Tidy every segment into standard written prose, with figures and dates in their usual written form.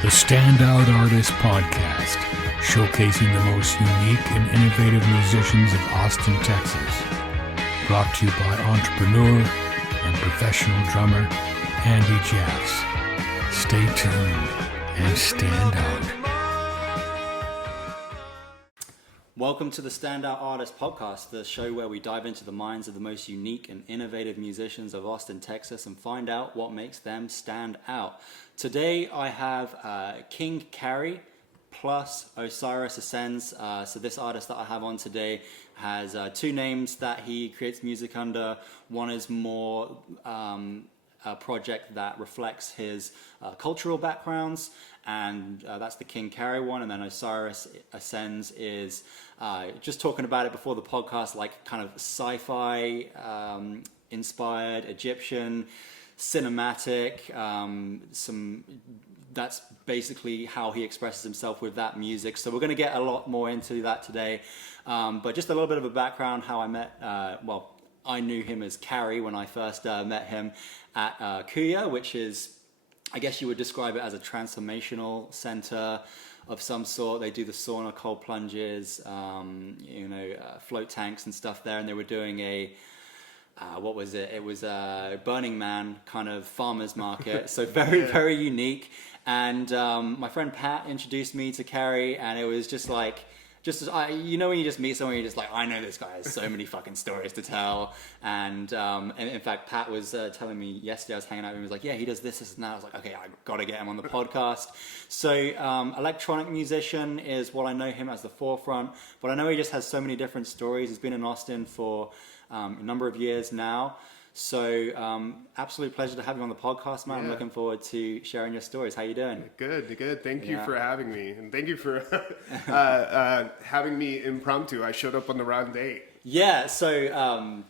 The Standout Artist Podcast, showcasing the most unique and innovative musicians of Austin, Texas. Brought to you by entrepreneur and professional drummer Andy Jaffs. Stay tuned and stand out. Welcome to the Standout Artist Podcast, the show where we dive into the minds of the most unique and innovative musicians of Austin, Texas, and find out what makes them stand out. Today I have King Kharry plus Osiris Ascends. So this artist that I have on today has two names that he creates music under. One is more a project that reflects his cultural backgrounds, and that's the King Kharry one. And then Osiris Ascends is just talking about it before the podcast, like kind of sci-fi inspired, Egyptian, cinematic, that's basically how he expresses himself with that music. So we're going to get a lot more into that today, but just a little bit of a background how I met, I knew him as Kharry when I first met him at Kuya, which is, I guess you would describe it as a transformational center of some sort. They do the sauna, cold plunges, float tanks and stuff there. And they were doing a, what was it? It was a Burning Man kind of farmer's market. So very, very unique. And my friend Pat introduced me to Kharry, and it was just like, when you just meet someone, you're just like, I know this guy has so many fucking stories to tell. And in fact, Pat was telling me yesterday, I was hanging out with him, he was like, yeah, he does this and that. I was like, okay, I gotta get him on the podcast. So electronic musician is what I know him as the forefront, but I know he just has so many different stories. He's been in Austin for a number of years now. So absolute pleasure to have you on the podcast, man. Yeah. I'm looking forward to sharing your stories. How you doing? Good. Thank you for having me. And thank you for having me impromptu. I showed up on the wrong date. Yeah, so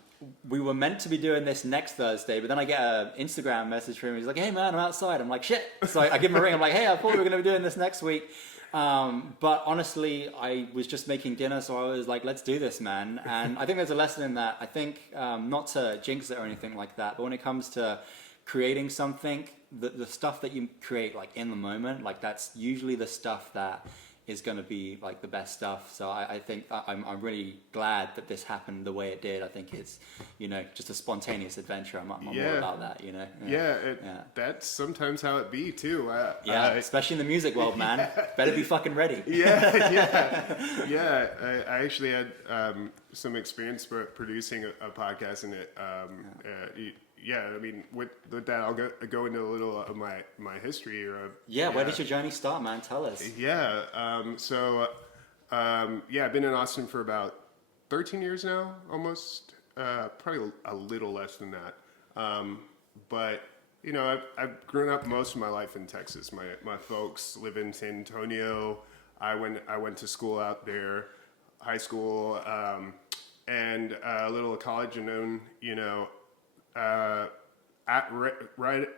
we were meant to be doing this next Thursday, but then I get an Instagram message from him. He's like, hey man, I'm outside. I'm like, shit. So I give him a ring. I'm like, hey, I thought we were going to be doing this next week. But honestly, I was just making dinner, so I was like, let's do this, man. And I think there's a lesson in that. I think, not to jinx it or anything like that, but when it comes to creating something, the stuff that you create like in the moment, like that's usually the stuff that is going to be like the best stuff. So I think I'm really glad that this happened the way it did. I think it's, just a spontaneous adventure. I'm more about that, That's sometimes how it be too. Especially in the music world, man. Better be fucking ready. I actually had some experience producing a podcast, and with that, I'll go into a little of my history. Where did your journey start, man? Tell us. I've been in Austin for about 13 years now, almost, probably a little less than that. But I've grown up most of my life in Texas. My folks live in San Antonio. I went to school out there, high school, and a little college, and then right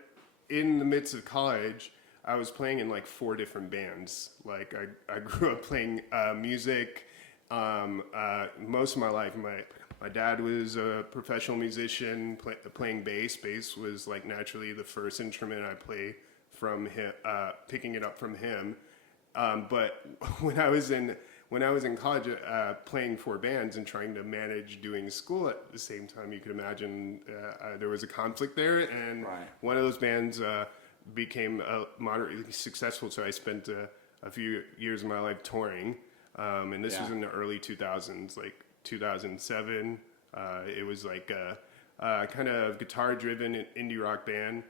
in the midst of college, I was playing in like 4 different bands. Like I grew up playing music most of my life. My dad was a professional musician playing bass. Bass was like naturally the first instrument I played from him, picking it up from him. But when I was in college, playing 4 bands and trying to manage doing school at the same time, you could imagine there was a conflict there. And one of those bands became moderately successful, so I spent a few years of my life touring. And this was in the early 2000s, like 2007. It was like a kind of guitar-driven indie rock band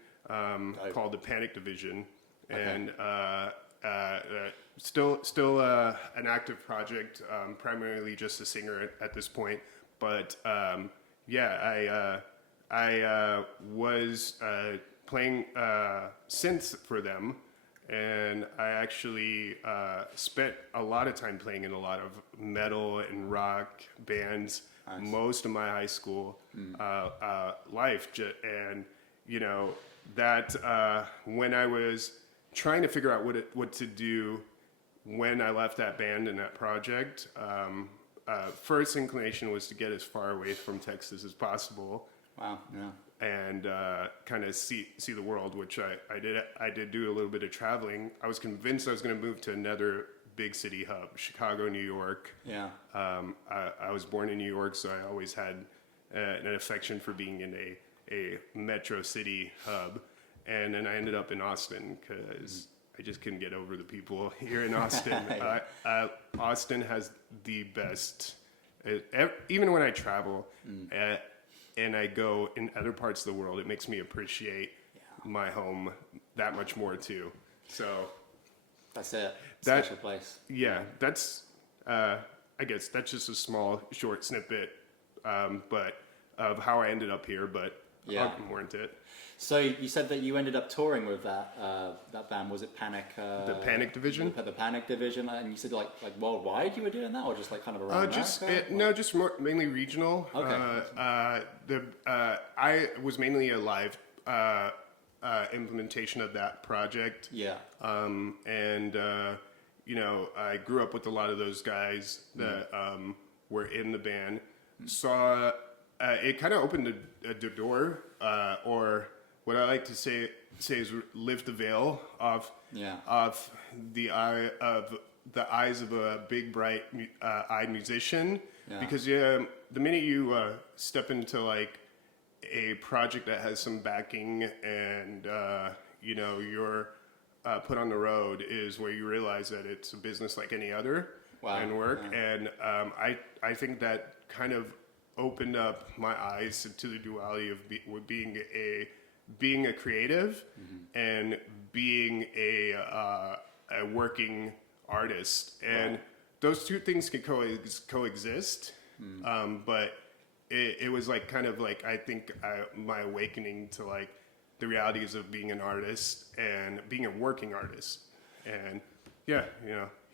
called the Panic Division. Okay. And still an active project, primarily just a singer at this point. But I was playing synths for them, and I actually spent a lot of time playing in a lot of metal and rock bands most of my high school life. And that when I was trying to figure out what to do when I left that band and that project, first inclination was to get as far away from Texas as possible. Wow, yeah. and kind of see the world, which I did. I did do a little bit of traveling. I was convinced I was going to move to another big city hub, Chicago, New York. Yeah. I was born in New York, so I always had an affection for being in a metro city hub. And then I ended up in Austin because I just couldn't get over the people here in Austin. Austin has the best, even when I travel and I go in other parts of the world, it makes me appreciate my home that much more too. So that's it. Special place. Yeah, that's, I guess that's just a small, short snippet, but of how I ended up here, but I'll warrant it. So you said that you ended up touring with that band. Was it Panic? The Panic Division. The Panic Division, and you said like worldwide you were doing that, or just like kind of around America? Just mainly regional. Okay. I was mainly a live implementation of that project. Yeah. And I grew up with a lot of those guys that were in the band. Saw it kind of opened a door, or what I like to say is lift the veil of the eyes of a big, bright eyed musician. Yeah. Because the minute you step into like a project that has some backing and you're put on the road is where you realize that it's a business like any other and work. Yeah. And I think that kind of opened up my eyes to the duality of being a creative and being a working artist, and those two things can coexist. But it was like kind of like I think my awakening to like the realities of being an artist and being a working artist, and here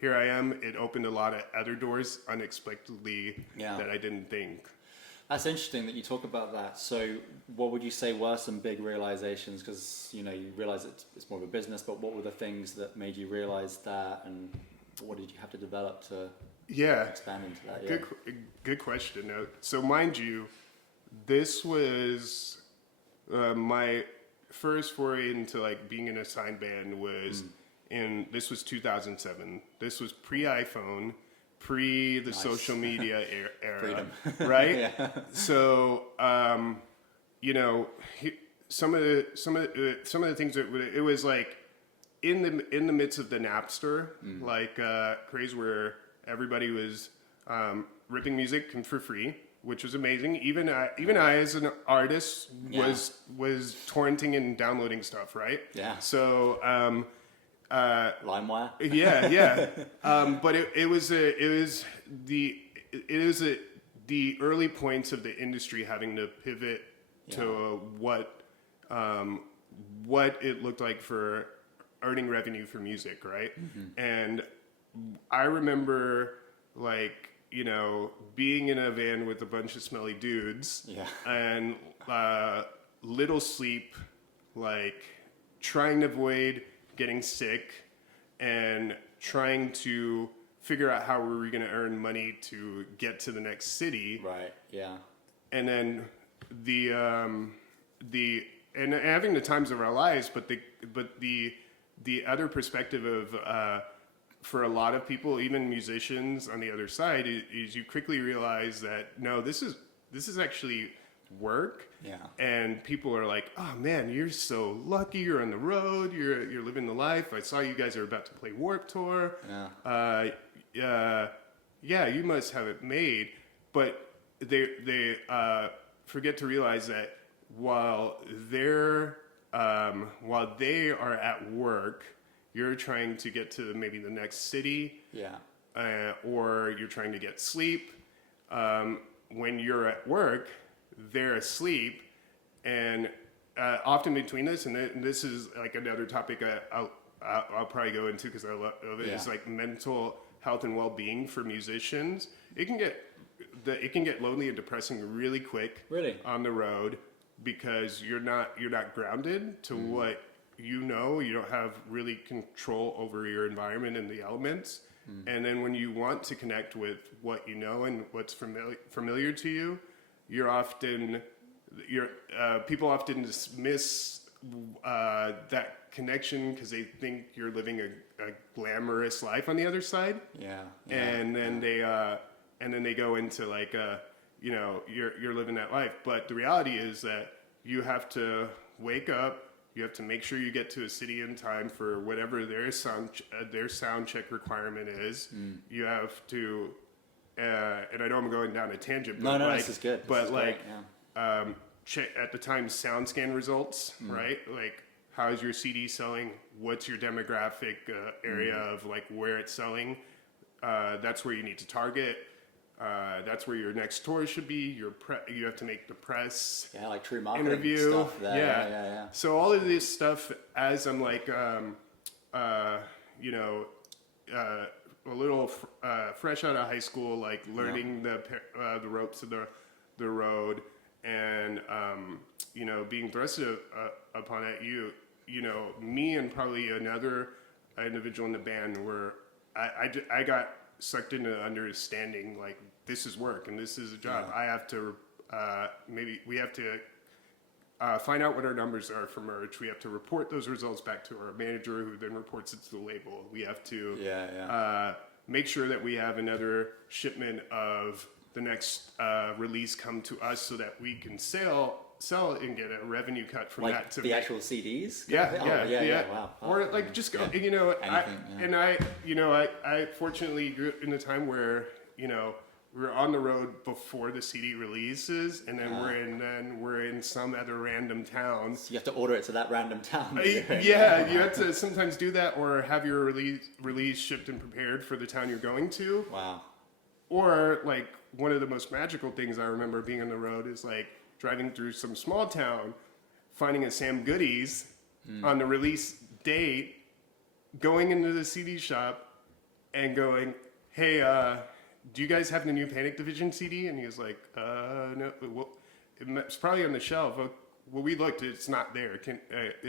I am. It opened a lot of other doors unexpectedly that I didn't think. That's interesting that you talk about that. So what would you say were some big realizations? Because, you realize it's more of a business, but what were the things that made you realize that, and what did you have to develop to expand into that? Yeah. Good question. So mind you, this was my first foray into like being in a signed band was this was 2007. This was pre-iPhone. The social media era, freedom, right? Yeah. So, some of the things that it was like in the midst of the Napster craze where everybody was ripping music for free, which was amazing. Even I as an artist was torrenting and downloading stuff, right? Yeah. So. LimeWire. But it was the early points of the industry having to pivot to what it looked like for earning revenue for music, right? And I remember being in a van with a bunch of smelly dudes and little sleep, trying to avoid getting sick and trying to figure out how we were going to earn money to get to the next city. Right. Yeah. And then and having the times of our lives, but the other perspective of for a lot of people, even musicians on the other side, is you quickly realize that no, this is actually work. Yeah. And people are like, oh man, you're so lucky, you're on the road, you're living the life. I saw you guys are about to play Warped Tour. You must have it made. But they forget to realize that while they are at work, you're trying to get to maybe the next city. Or you're trying to get sleep. When you're at work, they're asleep, and often between this, and this is like another topic I'll probably go into because I love it. It's like mental health and well-being for musicians. It can get lonely and depressing really quick. Really? On the road, because you're not grounded to what you don't have really control over your environment and the elements. And then when you want to connect with what you know and what's familiar to you, you're often people often dismiss that connection because they think you're living a glamorous life on the other side. And then they go into like you're living that life. But the reality is that you have to wake up. You have to make sure you get to a city in time for whatever their sound check requirement is. You have to, and I know I'm going down a tangent. But no, this is good. But check at the time sound scan results, right? Like, how's your CD selling? What's your demographic area of like where it's selling? That's where you need to target. That's where your next tour should be. You have to make the press. Like true marketing interview. Stuff there. Yeah. So all of this stuff, as I'm like, a little fresh out of high school, like learning the ropes of the road, and being thrusted upon it. Me and probably another individual in the band were I got sucked into understanding like this is work and this is a job. I have to we have to find out what our numbers are for merch. We have to report those results back to our manager, who then reports it to the label. We have to make sure that we have another shipment of the next release come to us so that we can sell and get a revenue cut from like that. To the actual CDs? Yeah. Wow. Or like just go, I fortunately grew up in a time where, we were on the road before the CD releases, and then we're in some other random town. So you have to order it to that random town. You have to sometimes do that, or have your release shipped and prepared for the town you're going to. Wow. Or like one of the most magical things I remember being on the road is like driving through some small town, finding a Sam Goodies on the release date, going into the CD shop and going, hey, do you guys have the new Panic Division CD? And he was like, no, well, it's probably on the shelf. Well, we looked, it's not there. Do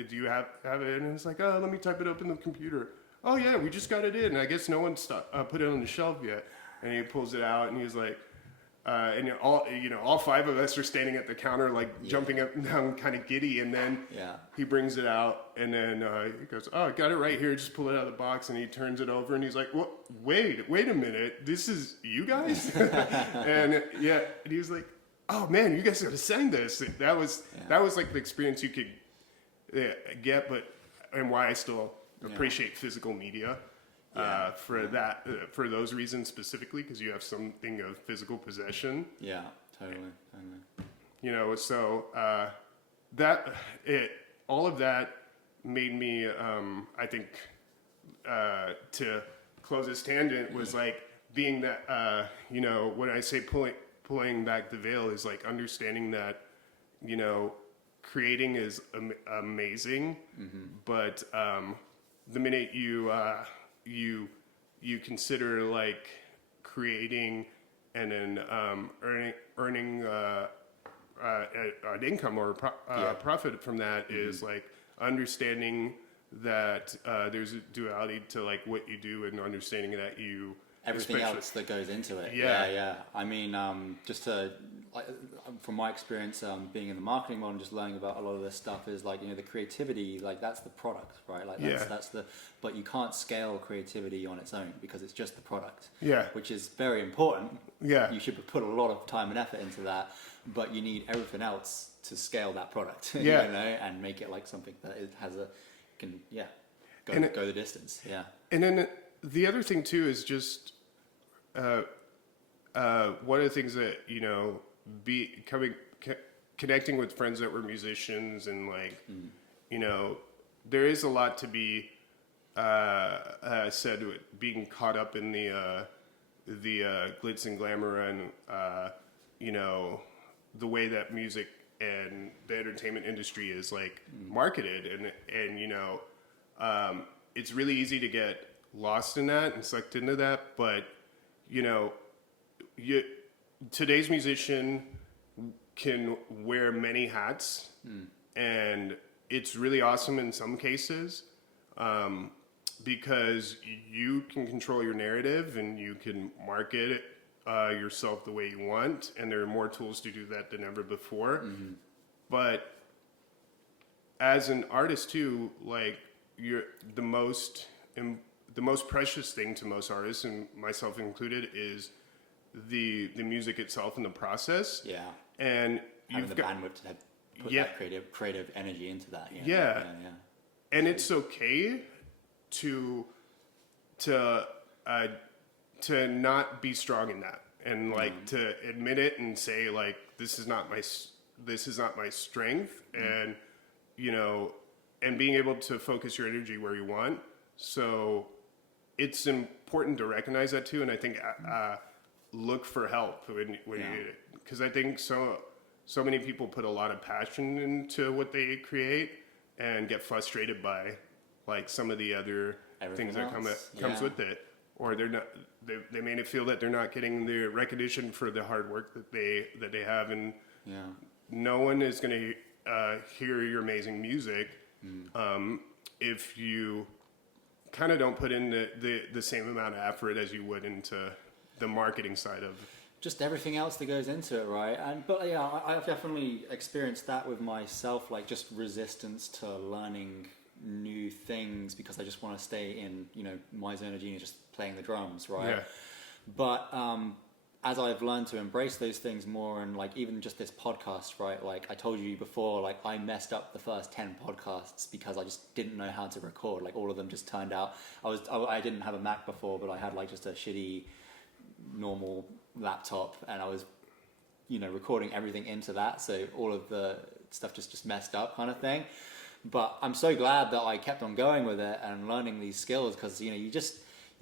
you have it? And it's like, oh, let me type it up in the computer. Oh yeah, we just got it in. I guess no one's put it on the shelf yet. And he pulls it out and he's like, and all five of us are standing at the counter, like jumping up and down, kind of giddy. And then he brings it out, and then he goes, "Oh, I got it right here. Just pull it out of the box." And he turns it over, and he's like, "Well, wait a minute. This is you guys?" and he was like, "Oh man, you guys got to send this." That was like the experience you could get, and why I still appreciate physical media. For those reasons specifically, because you have something of physical possession. Yeah, totally. So all of that made me, I think, to close this tangent was like being that, when I say pulling back the veil is like understanding that, creating is amazing, but the minute you consider like creating and then earning an income or profit from that is like understanding that there's a duality to like what you do and understanding that you everything else that goes into it. Yeah. I mean, from my experience being in the marketing world and just learning about a lot of this stuff is like, the creativity, like that's the product, right? Like that's but you can't scale creativity on its own because it's just the product. Which is very important. You should put a lot of time and effort into that, but you need everything else to scale that product, and make it like something that it has go the distance. And then the other thing too is just one of the things that connecting with friends that were musicians and like there is a lot to be said with being caught up in the glitz and glamour and the way that music and the entertainment industry is like marketed and it's really easy to get lost in that and sucked into that, but today's musician can wear many hats, and it's really awesome in some cases because you can control your narrative and you can market yourself the way you want, and there are more tools to do that than ever before. but as an artist too, like you're the most precious thing to most artists, and myself included, is the music itself and the process. Yeah. And having you've the got bandwidth to put Yeah. that creative energy into that. You know? Yeah. Yeah. and it's okay to not be strong in that, and like to admit it and say like this is not my strength, and you know, and being able to focus your energy where you want. So it's important to recognize that too, and I think look for help when you need it, because I think so many people put a lot of passion into what they create and get frustrated by like some of the other Everything things that comes with it, or they may feel that they're not getting the recognition for the hard work that they have, and no one is going to hear your amazing music if you kind of don't put in the same amount of effort as you would into the marketing side of just everything else that goes into it, right? But yeah, I've definitely experienced that with myself, like just resistance to learning new things because I just want to stay in, you know, my zone of genius, just playing the drums, right? Yeah. But as I've learned to embrace those things more, and like even just this podcast, right? Like I told you before, like I messed up the first 10 podcasts because I just didn't know how to record. Like all of them just turned out. I didn't have a Mac before, but I had like just a shitty normal laptop, and I was, you know, recording everything into that. So all of the stuff just messed up, kind of thing. But I'm so glad that I kept on going with it and learning these skills, because you know you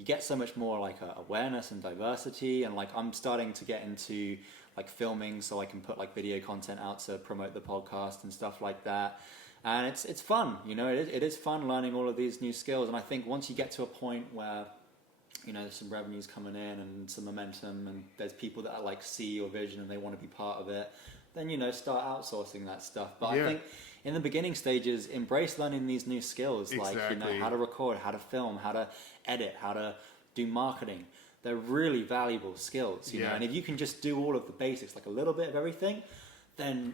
get so much more like awareness and diversity, and like I'm starting to get into like filming so I can put like video content out to promote the podcast and stuff like that. And it's fun, you know, it is fun learning all of these new skills. And I think once you get to a point where, you know, there's some revenues coming in and some momentum, and there's people that like see your vision and they want to be part of it, then, you know, start outsourcing that stuff. But I think in the beginning stages, embrace learning these new skills, like, you know, how to record, how to film, how to edit, how to do marketing. They're really valuable skills, you know, and if you can just do all of the basics, like a little bit of everything, then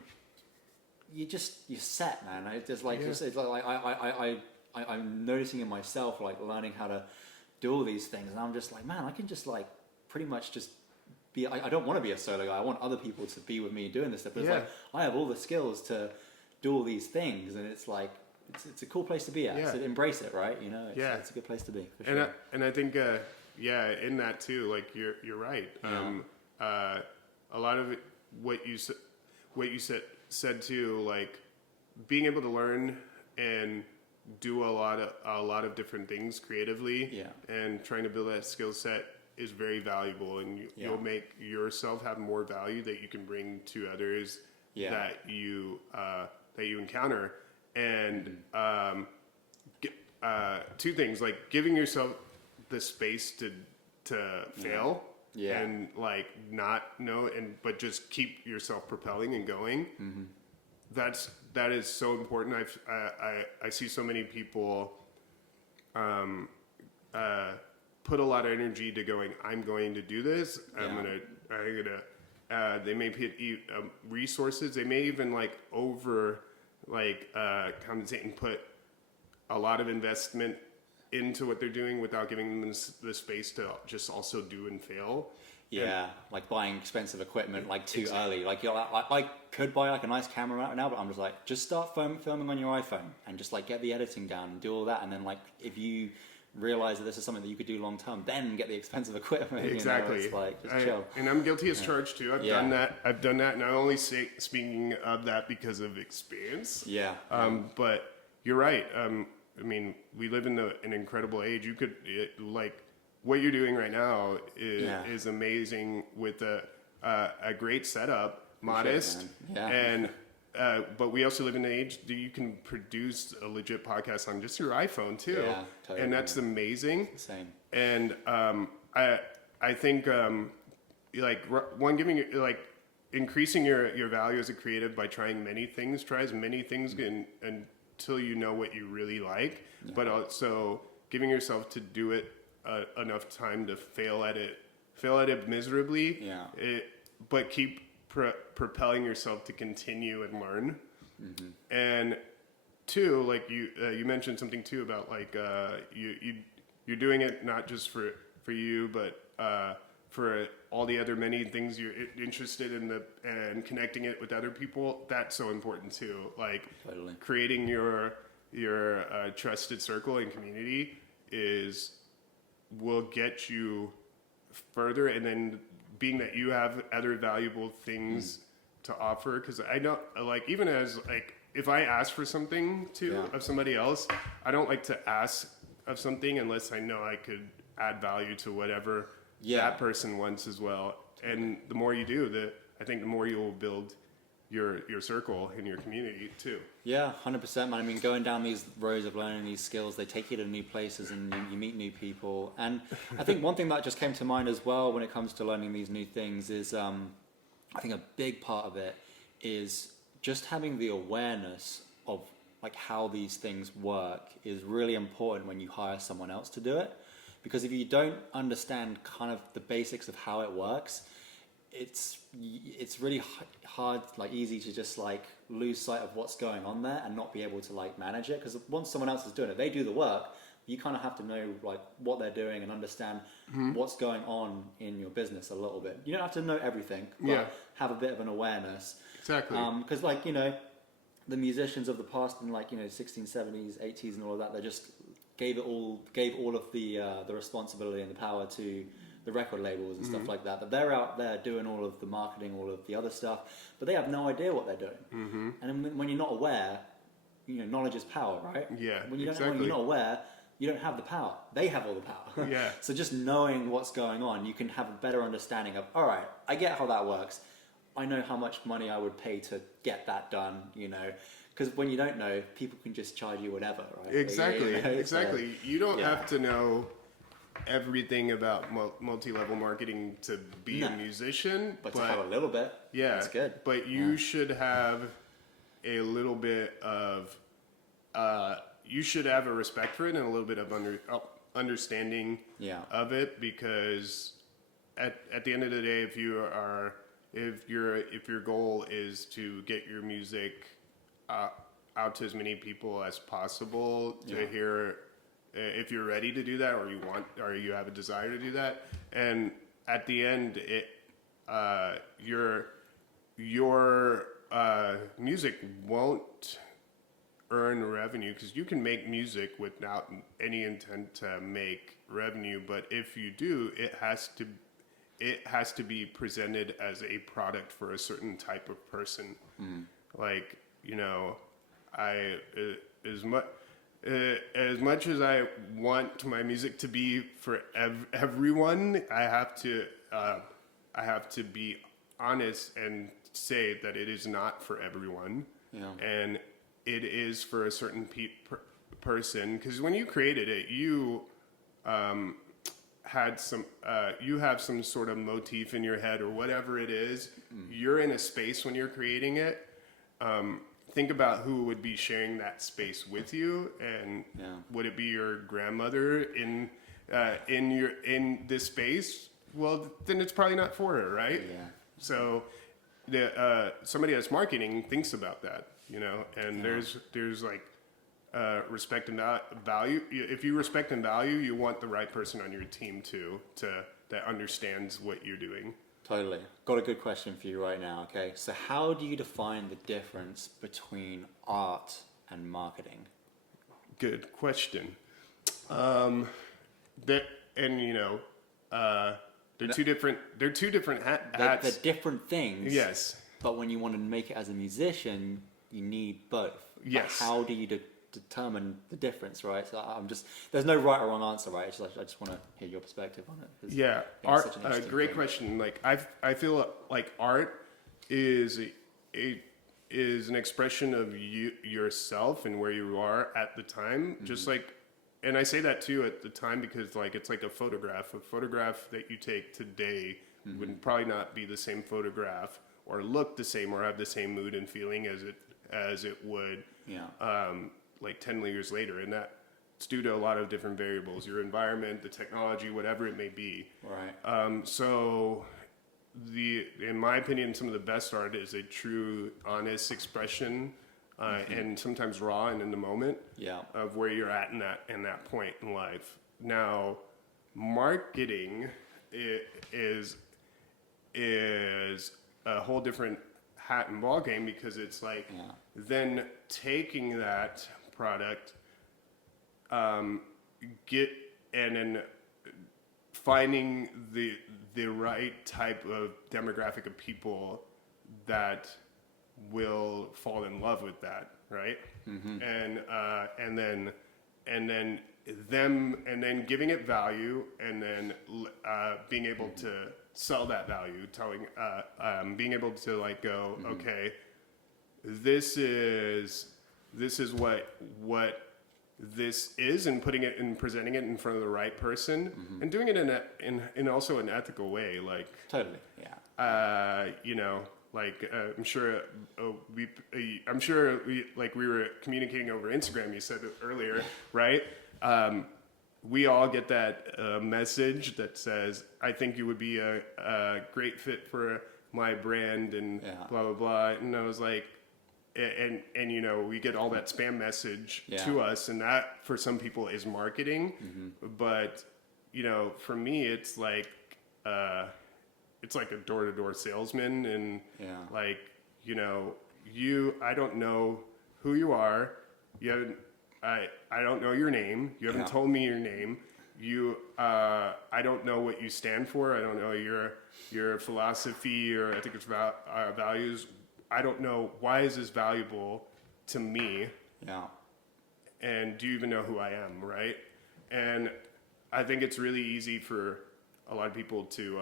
you're set, man. It's just like, it's like I'm noticing in myself, like learning how to do all these things, and I'm just like, man, I can just like pretty much just be, I don't want to be a solo guy. I want other people to be with me doing this stuff. But it's like, I have all the skills to do all these things, and it's like, it's a cool place to be at. So embrace it, right? You know, it's a good place to be, for sure. And I think, in that too, like you're right. A lot of it, what you said too, like being able to learn and do a lot of different things creatively, and trying to build that skill set is very valuable, and you'll make yourself have more value that you can bring to others that you encounter. And two things, like giving yourself the space to fail, and like not know, but just keep yourself propelling and going. That is so important. I see so many people put a lot of energy to going, I'm going to do this. I'm gonna. They may put resources. They may even like compensate and put a lot of investment into what they're doing without giving them the space to just also do and fail. Yeah, like buying expensive equipment like too early. Like I could buy like a nice camera right now, but I'm just like, just start filming on your iPhone and just like get the editing down and do all that, and then like if you realize that this is something that you could do long term, then get the expensive equipment. Exactly. You know? It's like, just chill. And I'm guilty as charged too. I've done that. And I only speaking of that because of experience. But you're right. I mean, we live in an incredible age. You could like what you're doing right now is amazing with a great setup, modest, and but we also live in an age that you can produce a legit podcast on just your iPhone too, totally, and that's amazing. Same. And I think increasing your value as a creative by trying many things. Try as many things until you know what you really like, but also giving yourself to do it enough time to fail at it miserably. But keep propelling yourself to continue and learn. And two, like you mentioned something too about like you're doing it not just for you, but for all the other many things you're interested in and connecting it with other people. That's so important too. Like creating your trusted circle and community will get you further, and then being that you have other valuable things to offer, because I know, like, even as like if I ask for something of somebody else, I don't like to ask of something unless I know I could add value to whatever that person wants as well. And the more you do, I think the more you will build your circle and your community too. Yeah, 100%, man. I mean, going down these roads of learning these skills, they take you to new places and you meet new people. And I think one thing that just came to mind as well when it comes to learning these new things is, I think a big part of it is just having the awareness of like how these things work is really important when you hire someone else to do it. Because if you don't understand kind of the basics of how it works, it's really hard, like easy to just like lose sight of what's going on there and not be able to like manage it. Because once someone else is doing it, they do the work. You kind of have to know like what they're doing and understand what's going on in your business a little bit. You don't have to know everything, but have a bit of an awareness. Exactly. Because like, you know, the musicians of the past in like, you know, 16s, 70s, 80s and all of that, they just gave all of the responsibility and the power to the record labels and stuff like that. But they're out there doing all of the marketing, all of the other stuff, but they have no idea what they're doing. And when you're not aware, you know, knowledge is power, right? Yeah, when you don't know, when you're not aware, you don't have the power. They have all the power. Yeah. So just knowing what's going on, you can have a better understanding of, all right, I get how that works. I know how much money I would pay to get that done, you know. Because when you don't know, people can just charge you whatever, right? Exactly, you know? exactly. So, you don't have to know everything about multi-level marketing to be a musician. But to have a little bit, that's good. But you should have a little bit of, you should have a respect for it and a little bit of understanding of it, because at the end of the day, if your goal is to get your music out to as many people as possible to hear, if you're ready to do that, or you have a desire to do that, and at the end, your music won't earn revenue, because you can make music without any intent to make revenue, but if you do, it has to be presented as a product for a certain type of person. Like, you know, as much as I want my music to be for everyone, I have to be honest and say that it is not for everyone, and it is for a certain person. Because when you created it, you had some, you have some sort of motif in your head or whatever it is. You're in a space when you're creating it. Think about who would be sharing that space with you, and would it be your grandmother in this space? Well, then it's probably not for her, right? Yeah. So, somebody that's marketing thinks about that, you know. And there's like respect and value. If you respect and value, you want the right person on your team too, that understands what you're doing. Totally. Got a good question for you right now, okay? So how do you define the difference between art and marketing? Good question. They're two different hats. They're different things. Yes. But when you want to make it as a musician, you need both. Yes. But how do you determine the difference, right? So there's no right or wrong answer, right? I just want to hear your perspective on it. Yeah, art. Great question. Like I feel like art is an expression of yourself and where you are at the time. Just like, and I say that too at the time because like it's like a photograph. A photograph that you take today would probably not be the same photograph or look the same or have the same mood and feeling as it would. Like 10 years later, and that's due to a lot of different variables, your environment, the technology, whatever it may be. Right. So in my opinion, some of the best art is a true, honest expression and sometimes raw and in the moment of where you're at in that point in life. Now, marketing is a whole different hat and ball game, because it's like then taking that product, then finding the right type of demographic of people that will fall in love with that, right? And then giving it value, and then being able to sell that value, being able to like go, okay, this is what this is, and putting it and presenting it in front of the right person, and doing it in also an ethical way, like totally, I'm sure we were communicating over Instagram. You said it earlier, right? We all get that message that says, "I think you would be a great fit for my brand," and blah blah blah. And I was like, and we get all that spam message to us, and that for some people is marketing, but for me it's like a door-to-door salesman, and I don't know who you are, you haven't, I don't know your name, you haven't told me your name, I don't know what you stand for, I don't know your philosophy or ethics values. I don't know, why is this valuable to me? And do you even know who I am, right? And I think it's really easy for a lot of people to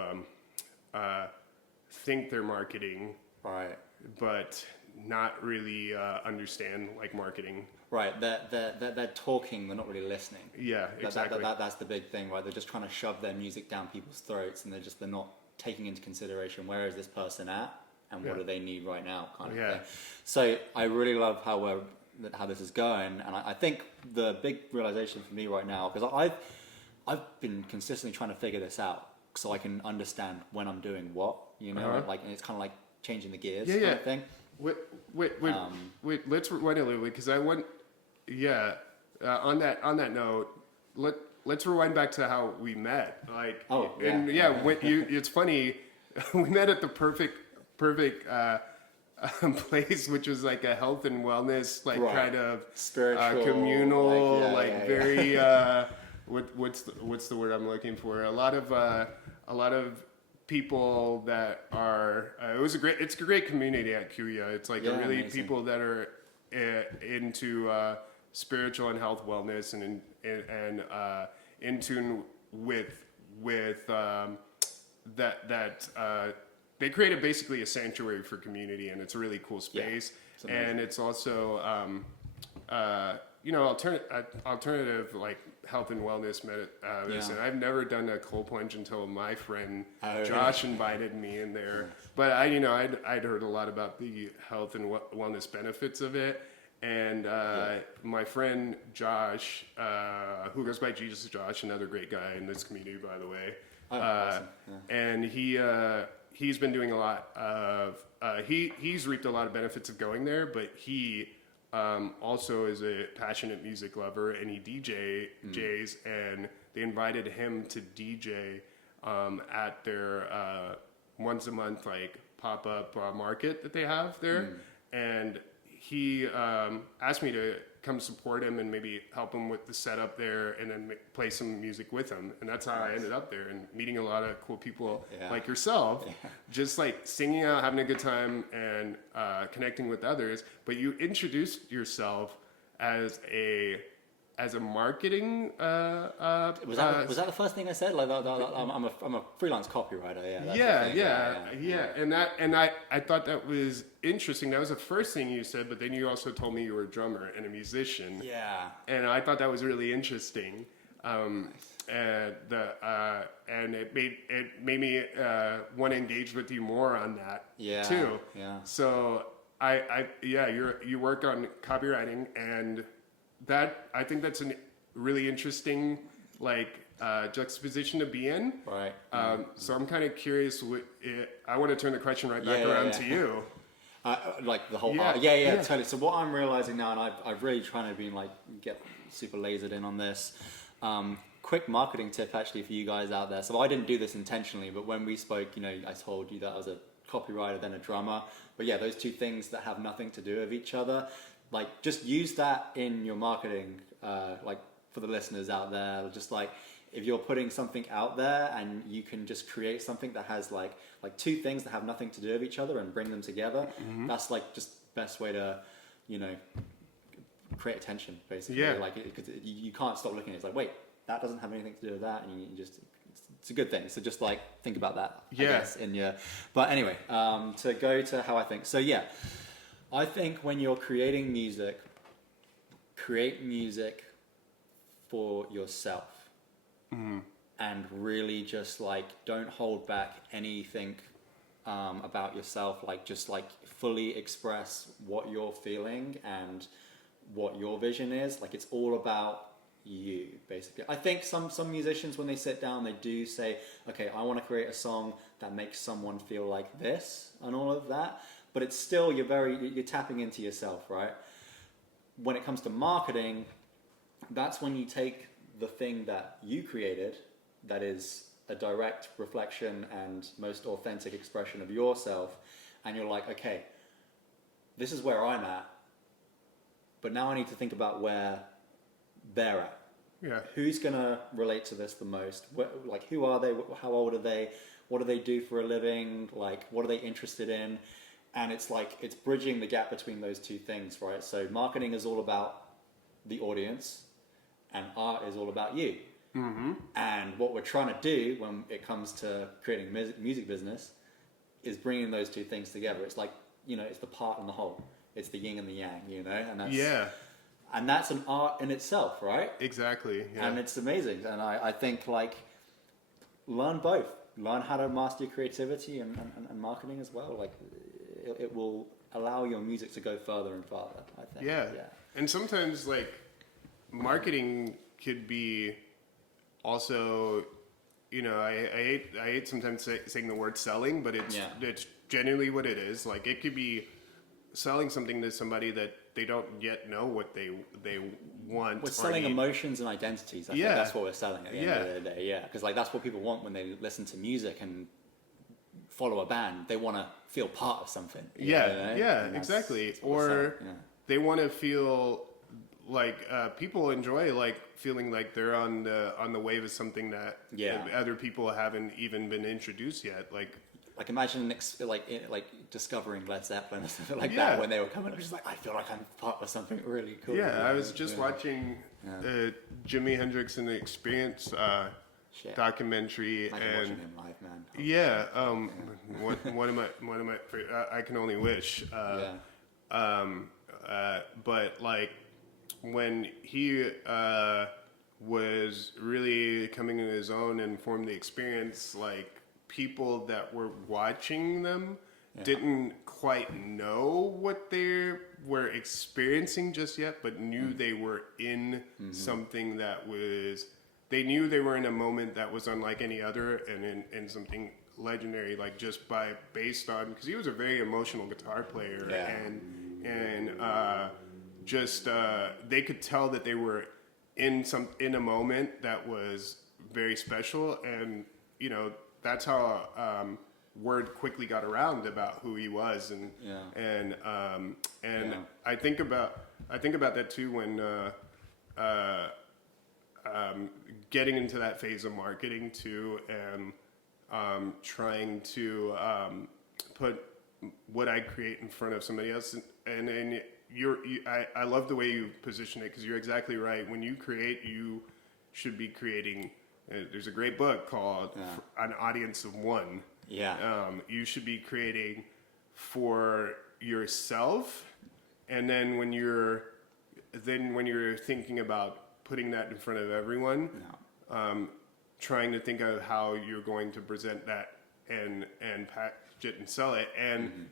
think they're marketing, right, but not really understand like marketing. Right, they're talking, they're not really listening. Yeah, exactly. That's the big thing, right? They're just trying to shove their music down people's throats, and they're not taking into consideration, where is this person at? And what do they need right now, kind of thing. So I really love how this is going, and I think the big realization for me right now, because I've been consistently trying to figure this out, so I can understand when I'm doing what, and it's kind of like changing the gears kind of thing. Wait, let's rewind a little bit, because I want, on that note, let's rewind back to how we met. Like, it's funny, we met at the perfect place, which was like a health and wellness, like kind of spiritual, communal, very what's the word I'm looking for? A lot of people that are it's a great community at Kuya. It's like really amazing. People that are into spiritual and health wellness, and in tune with that. They created basically a sanctuary for community, and it's a really cool space. Yeah, and it's also, alternative like health and wellness medicine. I've never done a cold plunge until my friend Josh invited me in there. But I'd heard a lot about the health and wellness benefits of it. And my friend Josh, who goes by Jesus Josh, another great guy in this community, by the way. Awesome. And he's been doing a lot of, he's reaped a lot of benefits of going there, but he also is a passionate music lover, and he DJs, and they invited him to DJ at their once a month like pop-up market that they have there. And he asked me to come support him and maybe help him with the setup there, and then play some music with him. And that's how I ended up there, and meeting a lot of cool people like yourself, just like singing out, having a good time, and connecting with others. But you introduced yourself as a marketing. Was that the first thing I said? Like, I'm a freelance copywriter. And I thought that was interesting. That was the first thing you said, but then you also told me you were a drummer and a musician. Yeah. And I thought that was really interesting. And it made me want to engage with you more on that too. Yeah. So you work on copywriting, and that, I think that's a really interesting juxtaposition to be in. Right. So I'm kind of curious. I want to turn the question right back around to you. Like the whole Yeah, art. yeah. Totally. So what I'm realizing now, and I've really trying to be like get super lasered in on this. Quick marketing tip actually for you guys out there. So I didn't do this intentionally, but when we spoke, you know, I told you that I was a copywriter, then a drummer. But yeah, those two things that have nothing to do with each other, like just use that in your marketing, like for the listeners out there, just like if you're putting something out there and you can just create something that has like two things that have nothing to do with each other and bring them together, that's like just best way to, you know, create attention basically. Yeah. Like because you can't stop looking at it. It's like, wait, that doesn't have anything to do with that, and you just it's a good thing. So just like think about that. I guess, in your. But anyway, to go to how I think. So yeah, I think when you're creating music, create music for yourself, and really just like don't hold back anything about yourself. Like just like fully express what you're feeling and what your vision is. Like it's all about you basically. I think some musicians when they sit down they do say, okay, I want to create a song that makes someone feel like this and all of that, but it's still you're tapping into yourself, right? When it comes to marketing, that's when you take the thing that you created that is a direct reflection and most authentic expression of yourself, and you're like, okay, this is where I'm at, but now I need to think about where they're at. Yeah. Who's gonna relate to this the most? Like, who are they? How old are they? What do they do for a living? Like, what are they interested in? And it's like, it's bridging the gap between those two things, right? So marketing is all about the audience and art is all about you. Mm-hmm. And what we're trying to do when it comes to creating music business is bringing those two things together. It's like, you know, it's the part and the whole. It's the yin and the yang, you know? And that's, and that's an art in itself, right? Exactly. Yeah. And it's amazing. And I think, like, learn both. Learn how to master your creativity and marketing as well. Like, it will allow your music to go further and farther, I think. Yeah. And sometimes, like, marketing could be also, you know, I hate sometimes saying the word selling, but it's genuinely what it is. Like, it could be selling something to somebody that they don't yet know what they want. We're selling emotions and identities. I think that's what we're selling at the end of the day. Yeah, because like that's what people want when they listen to music and follow a band. They want to feel part of something. Exactly. Or they want to feel like people enjoy like feeling like they're on the wave of something that other people haven't even been introduced yet. Like imagine like discovering Led Zeppelin or something like that when they were coming. I was just like, I feel like I'm part of something really cool. Yeah, I was just watching Jimi Hendrix and the Experience documentary, and watching him live, man. Yeah, one of my I can only wish. But like when he was really coming into his own and formed the Experience, like people that were watching them didn't quite know what they were experiencing just yet, but knew they were in something that was, they knew they were in a moment that was unlike any other and in something legendary, like just based on, because he was a very emotional guitar player and just they could tell that they were in a moment that was very special, and you know, that's how word quickly got around about who he was, and I think about that too when getting into that phase of marketing too, and trying to put what I create in front of somebody else, and I love the way you position it, because you're exactly right. When you create, you should be creating. There's a great book called An Audience of One. You should be creating for yourself, and then when you're thinking about putting that in front of everyone, trying to think of how you're going to present that and package it and sell it. And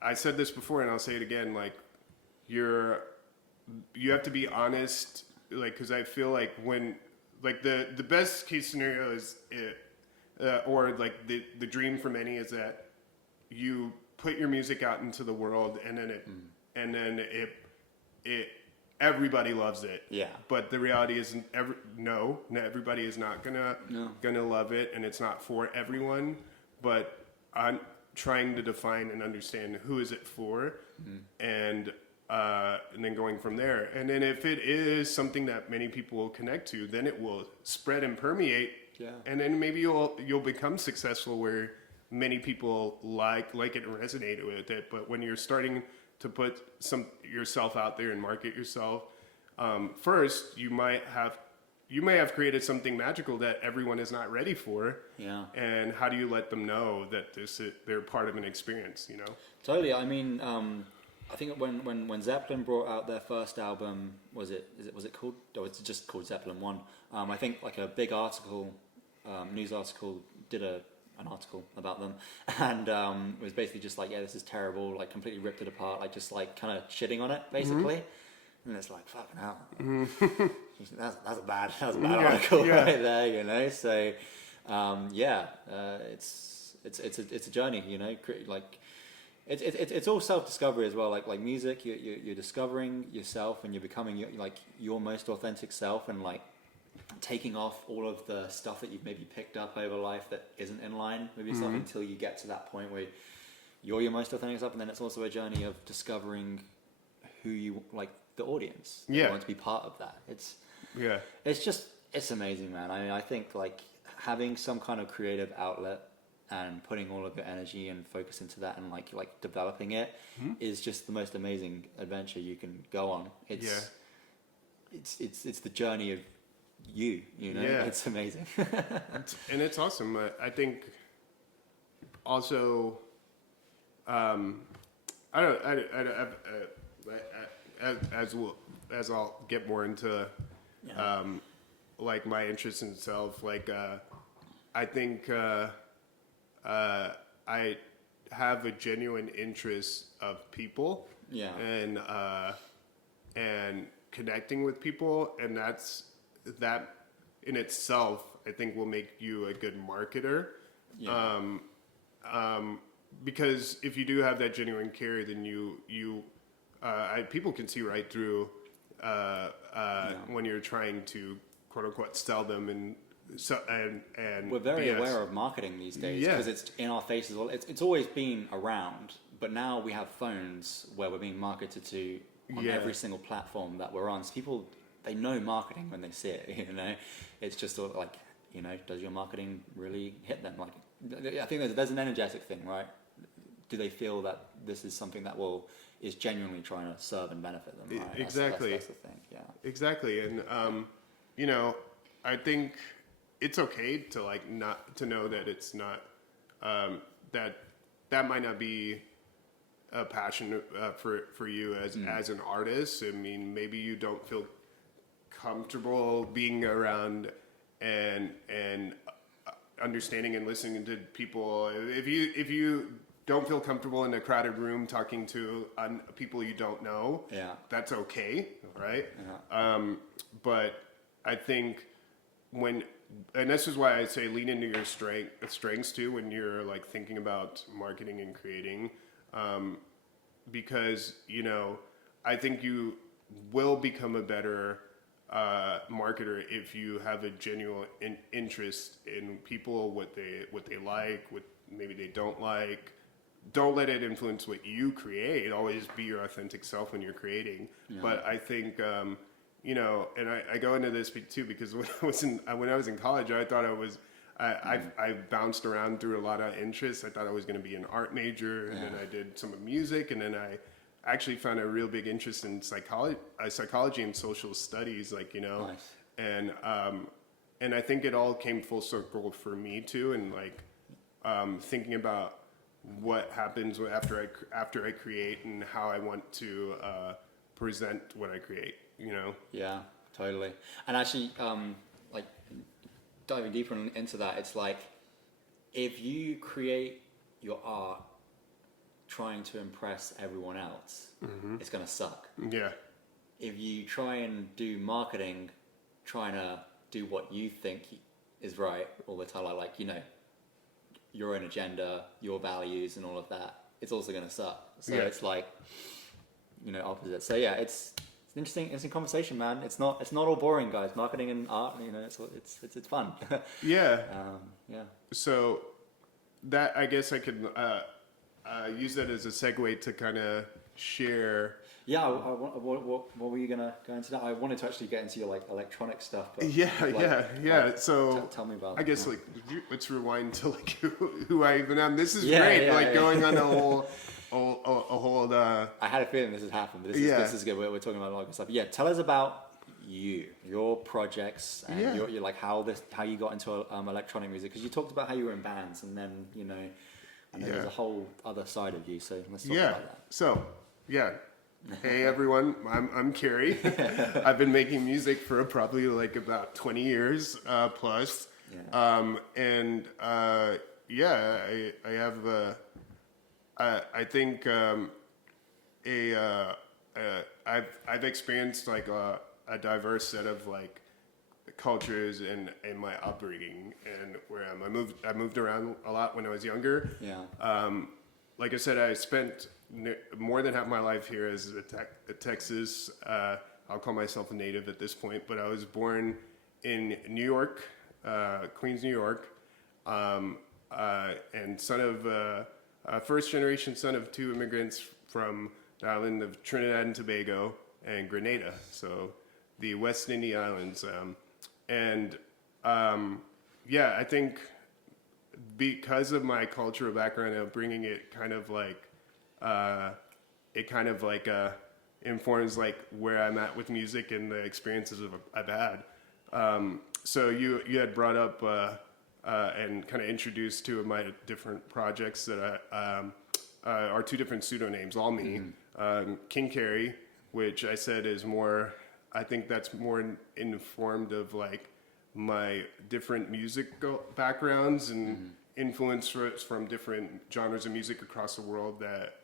I said this before, and I'll say it again. Like you have to be honest. Like, because I feel like when like the best case scenario is or like the dream for many is that you put your music out into the world, and then it everybody loves it. Yeah. But the reality is, no, everybody is not gonna love it, and it's not for everyone. But I'm trying to define and understand who is it for, and then going from there. And then if it is something that many people will connect to, then it will spread and permeate. Yeah. And then maybe you'll become successful where many people like it and resonate with it. But when you're starting to put yourself out there and market yourself, first you may have created something magical that everyone is not ready for. Yeah. And how do you let them know that they're part of an experience? You know. Totally. I mean, I think when Zeppelin brought out their first album, was it called? Oh, it's just called Zeppelin 1. I think like a big article, news article, did an article about them, and it was basically just like, yeah, this is terrible, like completely ripped it apart, like just like kind of shitting on it basically. And it's like, fucking hell, that's a bad article right there, you know. So it's a journey, you know. Like it's all self-discovery as well. Like music, you're discovering yourself, and you're becoming your most authentic self, and like taking off all of the stuff that you've maybe picked up over life that isn't in line with yourself until you get to that point where you're your most authentic self. And then it's also a journey of discovering who you like, the audience that want to be part of that. It's amazing, man. I mean, I think like having some kind of creative outlet and putting all of your energy and focus into that, and like developing it is just the most amazing adventure you can go on. It's the journey of you know. It's amazing. And it's awesome. I think also as I'll get more into like my interest in self, like I think I have a genuine interest of people, and connecting with people, and that in itself I think will make you a good marketer. Because if you do have that genuine care, then people can see right through when you're trying to quote unquote sell them, and we're very aware of marketing these days because it's in our faces. It's always been around, but now we have phones where we're being marketed to on every single platform that we're on. So people, they know marketing when they see it, you know. It's just sort of like, you know, does your marketing really hit them? Like, I think there's an energetic thing, right? Do they feel that this is something that is genuinely trying to serve and benefit them? Right? Exactly. That's the thing. Yeah. Exactly. And you know, I think it's okay to like not to know that it's not that might not be a passion for you as an artist. I mean, maybe you don't feel comfortable being around and understanding and listening to people. If you don't feel comfortable in a crowded room talking to people you don't know, that's okay, right? But I think and this is why I say lean into your strengths too when you're like thinking about marketing and creating, because, you know, I think you will become a better marketer if you have a genuine interest in people, what they like, what maybe they don't like. Don't let it influence what you create. Always be your authentic self when you're creating. But I think, you know, and I go into this too because when I was in college, I thought I bounced around through a lot of interests. I thought I was going to be an art major, and then I did some music, and then I actually found a real big interest in psychology and social studies, like, you know. Nice. And I think it all came full circle for me too, and like thinking about what happens after I create and how I want to present what I create, you know? Yeah, totally. And actually, like diving deeper into that, it's like if you create your art trying to impress everyone else, it's gonna suck. Yeah. If you try and do marketing, trying to do what you think is right all the time, like, you know, your own agenda, your values and all of that, it's also going to suck. So Yeah. it's like, opposite. So yeah, it's an interesting conversation, man. It's not all boring, guys. Marketing and art, it's fun. Yeah. Yeah. So that, I guess I could use that as a segue to kind of share. Yeah. What were you gonna go into that? I wanted to actually get into your like electronic stuff. But, Yeah. So tell me about. I guess that. let's rewind to like who I even am. This is Yeah, great. yeah, like yeah. going on a whole. I had a feeling this has happened, but this is good. We're talking about a lot of stuff. Yeah, tell us about your projects, and your like how you got into electronic music, because you talked about how you were in bands, and then I know there's a whole other side of you. So let's talk about that. So hey everyone, I'm Kharry. I've been making music for probably like about 20 years plus, and I have. I think I've experienced like a diverse set of like cultures in my upbringing and where I moved around a lot when I was younger. Yeah. Like I said, I spent more than half my life here as a Texas. I'll call myself a native at this point, but I was born in New York, Queens, New York, and son of. First generation son of two immigrants from the island of Trinidad and Tobago and Grenada, so the West Indian Islands. I think because of my cultural background of bringing it informs like where I'm at with music and the experiences I've had. So you had brought up and kind of introduced two of my different projects that are two different pseudonyms, all me. King Kharry, which I said is more, I think that's more informed of like my different musical backgrounds and influence from different genres of music across the world that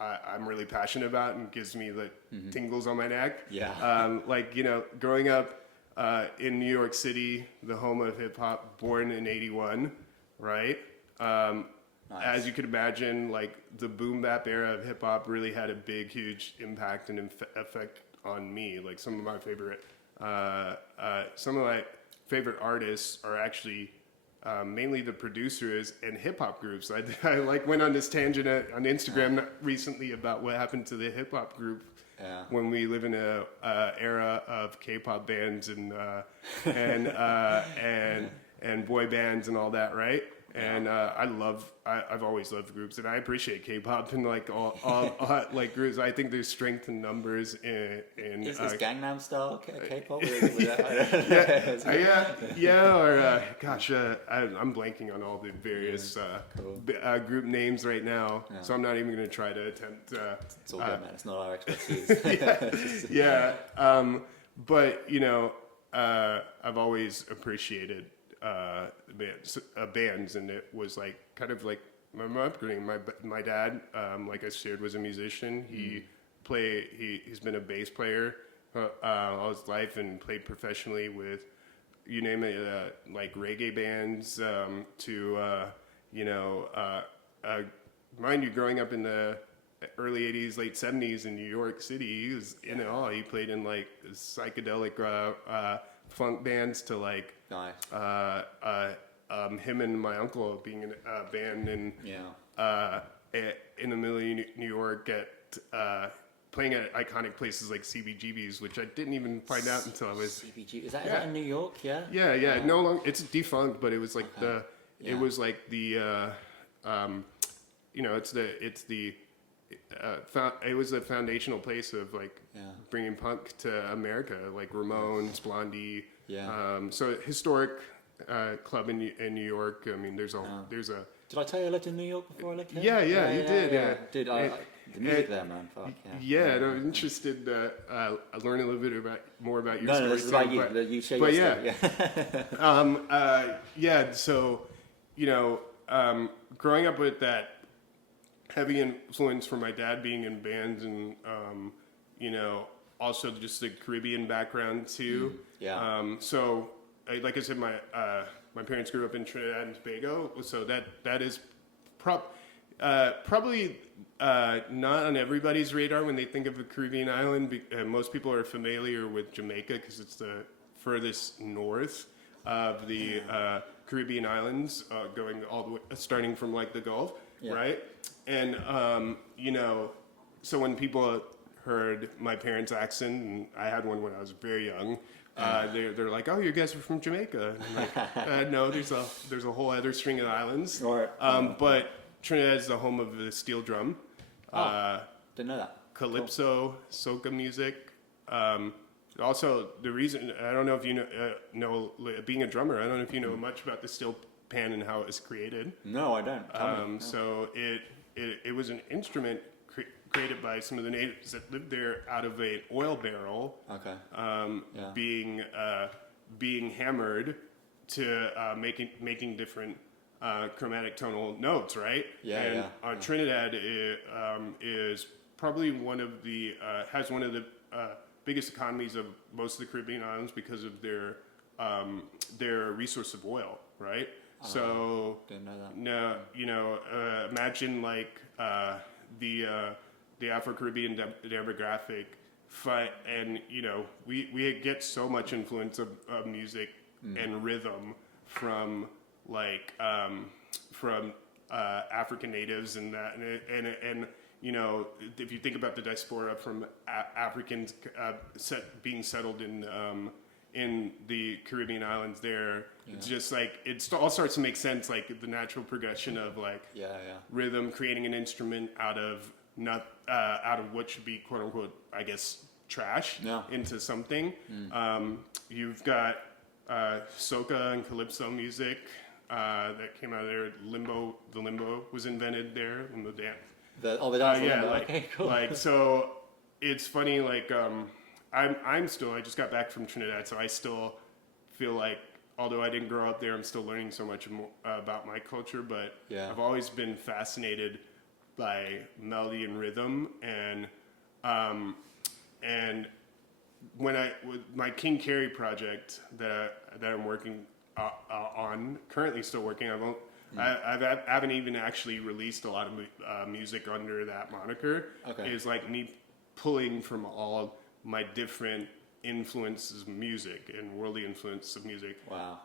I'm really passionate about and gives me the tingles on my neck. Yeah. Growing up in New York City, the home of hip hop, born in '81, right? Nice. As you could imagine, like the boom bap era of hip hop really had a big, huge impact and effect on me. Like some of my favorite artists are actually mainly the producers and hip hop groups. I like went on this tangent on Instagram recently about what happened to the hip hop group. Yeah. When we live in a era of K-pop bands and boy bands and all that, right? And I've always loved groups, and I appreciate K-pop and like all like groups. I think there's strength in numbers. Is Gangnam Style K-pop? I'm blanking on all the various group names right now, so I'm not even going to try to attempt. It's all good, man. It's not our expertise. But I've always appreciated bands, and it was like kind of like my upbringing. My dad, like I shared, was a musician. He's been a bass player all his life and played professionally with, you name it, like reggae bands to mind you, growing up in the early 80s, late 70s in New York City, he was in it all. He played in like psychedelic funk bands to like him and my uncle being in a band in the middle of New York at playing at iconic places like CBGB's, which I didn't even find out until I was. CBG, is that in New York? Yeah. Yeah. No longer, it's defunct, but it was like it was like the it was a foundational place of like bringing punk to America, like Ramones, Blondie. Yeah. So historic club in New York. I mean, there's a. Did I tell you I lived in New York before I lived there? Yeah, you did. Yeah. Dude, the music there, man. Fuck, yeah. I'm interested to learn a little bit more about your story. No, this is about you. You share your story. So, growing up with that heavy influence from my dad being in bands and, also just the Caribbean background too. So, like I said, my parents grew up in Trinidad and Tobago, so that is Probably not on everybody's radar when they think of a Caribbean island. Most people are familiar with Jamaica because it's the furthest north of the Caribbean islands, going all the way, starting from like the Gulf, right? And so when people heard my parents' accent, and I had one when I was very young, they're like, "Oh, you guys are from Jamaica?" And I'm like, no, there's a whole other string of islands. But Trinidad is the home of the steel drum. Didn't know that. Calypso, soca music. Also, the reason, I don't know if you know, being a drummer, I don't know if you know much about the steel pan and how it was created. No, I don't. Tell me. So it was an instrument created by some of the natives that lived there out of an oil barrel. Okay. Being hammered to making different chromatic tonal notes, right? Trinidad is probably one of the has one of the biggest economies of most of the Caribbean islands because of their resource of oil, right? So didn't know that. No, imagine like the Afro-Caribbean demographic, and we get so much influence of music and rhythm from like from African natives and that, and if you think about the diaspora from Africans being settled in the Caribbean islands, there, it's just like it all starts to make sense, like the natural progression of like rhythm, creating an instrument out of what should be quote unquote, I guess, trash into something. You've got soca and calypso music that came out of there. The limbo was invented there. Limbo dance. The dance. Okay, cool. Like, so it's funny. Like, I just got back from Trinidad, so I still feel like, although I didn't grow up there, I'm still learning so much more about my culture. But I've always been fascinated by melody and rhythm, and with my King Kharry project that I'm working on, currently still working. I haven't even actually released a lot of music under that moniker. Okay. It's like me pulling from all my different influences of music and worldly influence of music. Wow.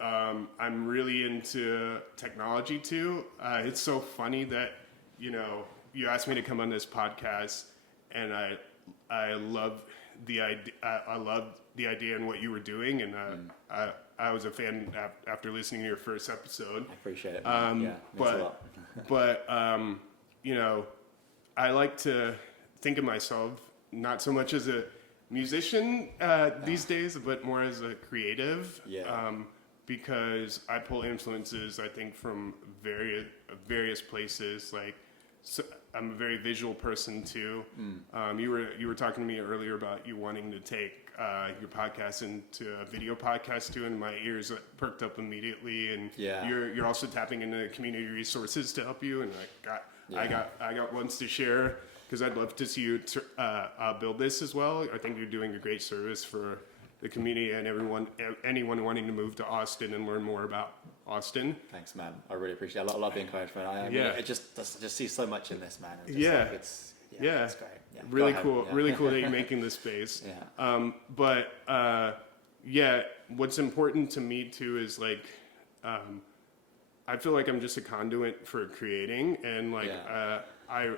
I'm really into technology too. It's so funny that you asked me to come on this podcast, and I love the idea. I love the idea and what you were doing, and I was a fan after listening to your first episode. I appreciate it. Means a lot. But I like to think of myself not so much as a musician these days, but more as a creative. Because I pull influences, I think, from various places. Like, so I'm a very visual person too. You were talking to me earlier about you wanting to take your podcast into a video podcast too, and my ears perked up immediately. And you're also tapping into community resources to help you. And I got ones to share, because I'd love to see you build this as well. I think you're doing a great service for the community and anyone wanting to move to Austin and learn more about Austin. Thanks, man. I really appreciate it. I love the encouragement. I just see so much in this, man. It's great. Really cool. Really cool that you're making this space. What's important to me too is like, I feel like I'm just a conduit for creating, and like I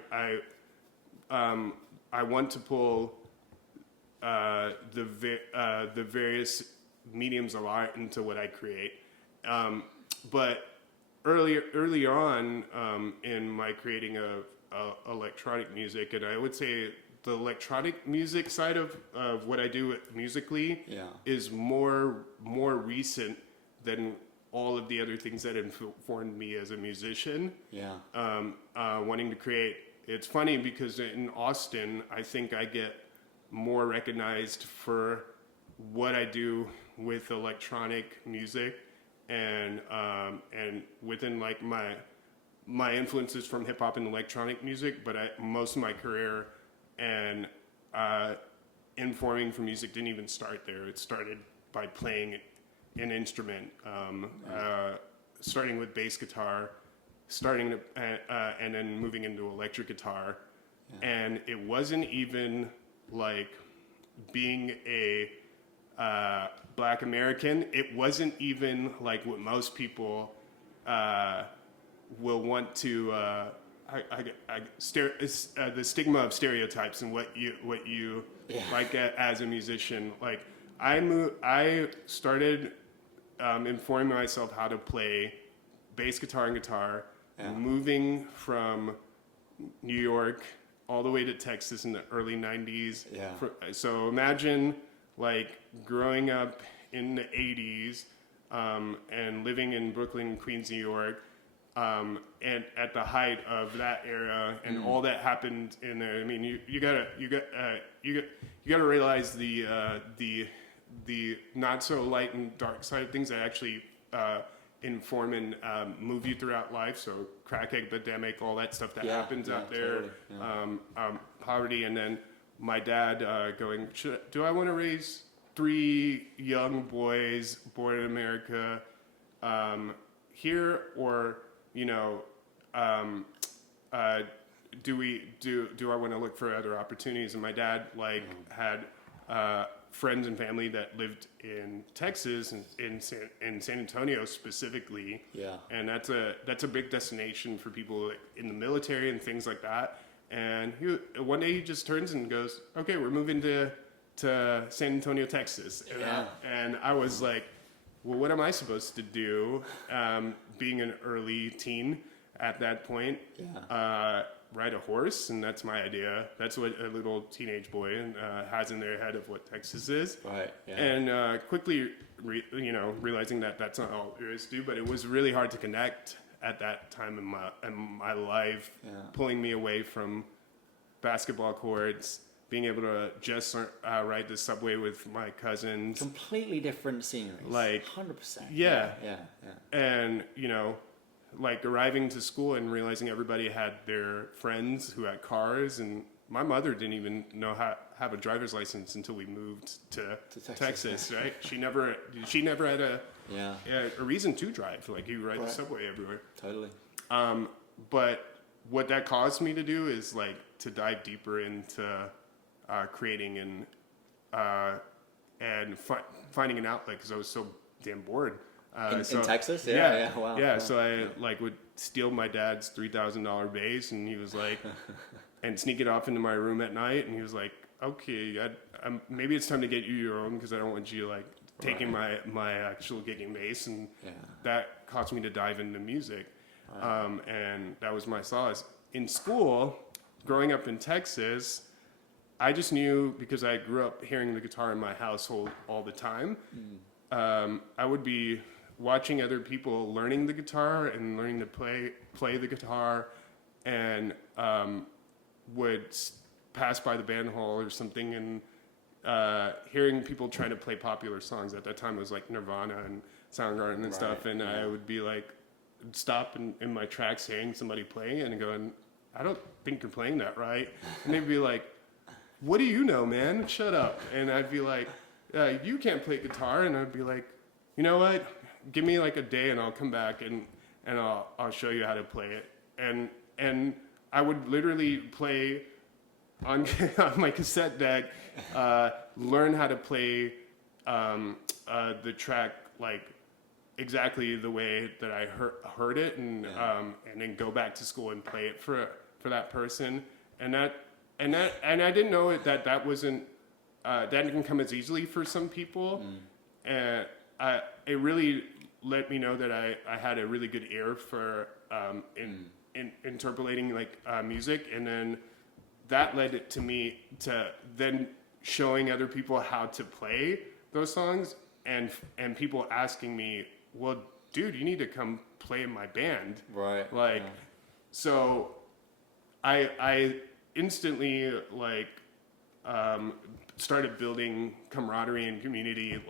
want to pull the various mediums of art into what I create. But early on in my creating of electronic music, and I would say the electronic music side of what I do musically is more recent than all of the other things that informed me as a musician. Wanting to create. It's funny because in Austin, I think I get more recognized for what I do with electronic music, and within like my influences from hip hop and electronic music. But most of my career and informing for music didn't even start there. It started by playing an instrument, starting with bass guitar, starting to, and then moving into electric guitar. And it wasn't even like being a Black American. It wasn't even like what most people will want to. The stigma of stereotypes and what you like as a musician. Like I started informing myself how to play bass guitar and guitar, moving from New York all the way to Texas in the early 90s. Yeah. So imagine like growing up in the 80s and living in Brooklyn, Queens, New York, and at the height of that era and all that happened in there. I mean, you gotta realize the not so light and dark side of things that actually inform and move you throughout life. So crack epidemic, all that stuff that happens out there, totally. Poverty, and then my dad going, do I want to raise 3 young boys born in America here, or do I want to look for other opportunities? And my dad had friends and family that lived in Texas and in San Antonio specifically. Yeah. And that's a big destination for people in the military and things like that. And one day he just turns and goes, okay, we're moving to San Antonio, Texas. And I was like, well, what am I supposed to do? Being an early teen at that point, ride a horse, and that's my idea. That's what a little teenage boy has in their head of what Texas is. Right. Yeah. And quickly, realizing that that's not all there is to do, but it was really hard to connect at that time in my life, pulling me away from basketball courts, being able to just ride the subway with my cousins. Completely different sceneries. Like 100%. Yeah. And like arriving to school and realizing everybody had their friends who had cars, and my mother didn't even know how to have a driver's license until we moved to Texas, right? She never had a reason to drive. Like you ride the subway everywhere. Totally. But what that caused me to do is like to dive deeper into creating and finding an outlet, because I was so damn bored. In Texas? Wow. Yeah, so I would steal my dad's $3,000 bass, and he was like, and sneak it off into my room at night, and he was like, okay, maybe it's time to get you your own, because I don't want you like taking my actual gigging bass, and that caused me to dive into music, and that was my solace. In school, growing up in Texas, I just knew, because I grew up hearing the guitar in my household all the time, I would be watching other people learning the guitar and learning to play the guitar, and would pass by the band hall or something and hearing people trying to play popular songs. At that time it was like Nirvana and Soundgarden and stuff, and I would be like, stop in my tracks hearing somebody playing and going, I don't think you're playing that right. And they'd be like, what do you know, man? Shut up. And I'd be like, you can't play guitar. And I'd be like, you know what? Give me like a day and I'll come back and I'll show you how to play it. And I would literally play on my cassette deck, learn how to play the track like exactly the way that I heard it, and then go back to school and play it for that person. And I didn't know that wasn't that didn't come as easily for some people, and it really let me know that I had a really good ear for in interpolating like music, and then that led it to me to then showing other people how to play those songs, and people asking me, well, dude, you need to come play in my band, right? Like, so I instantly like started building camaraderie and community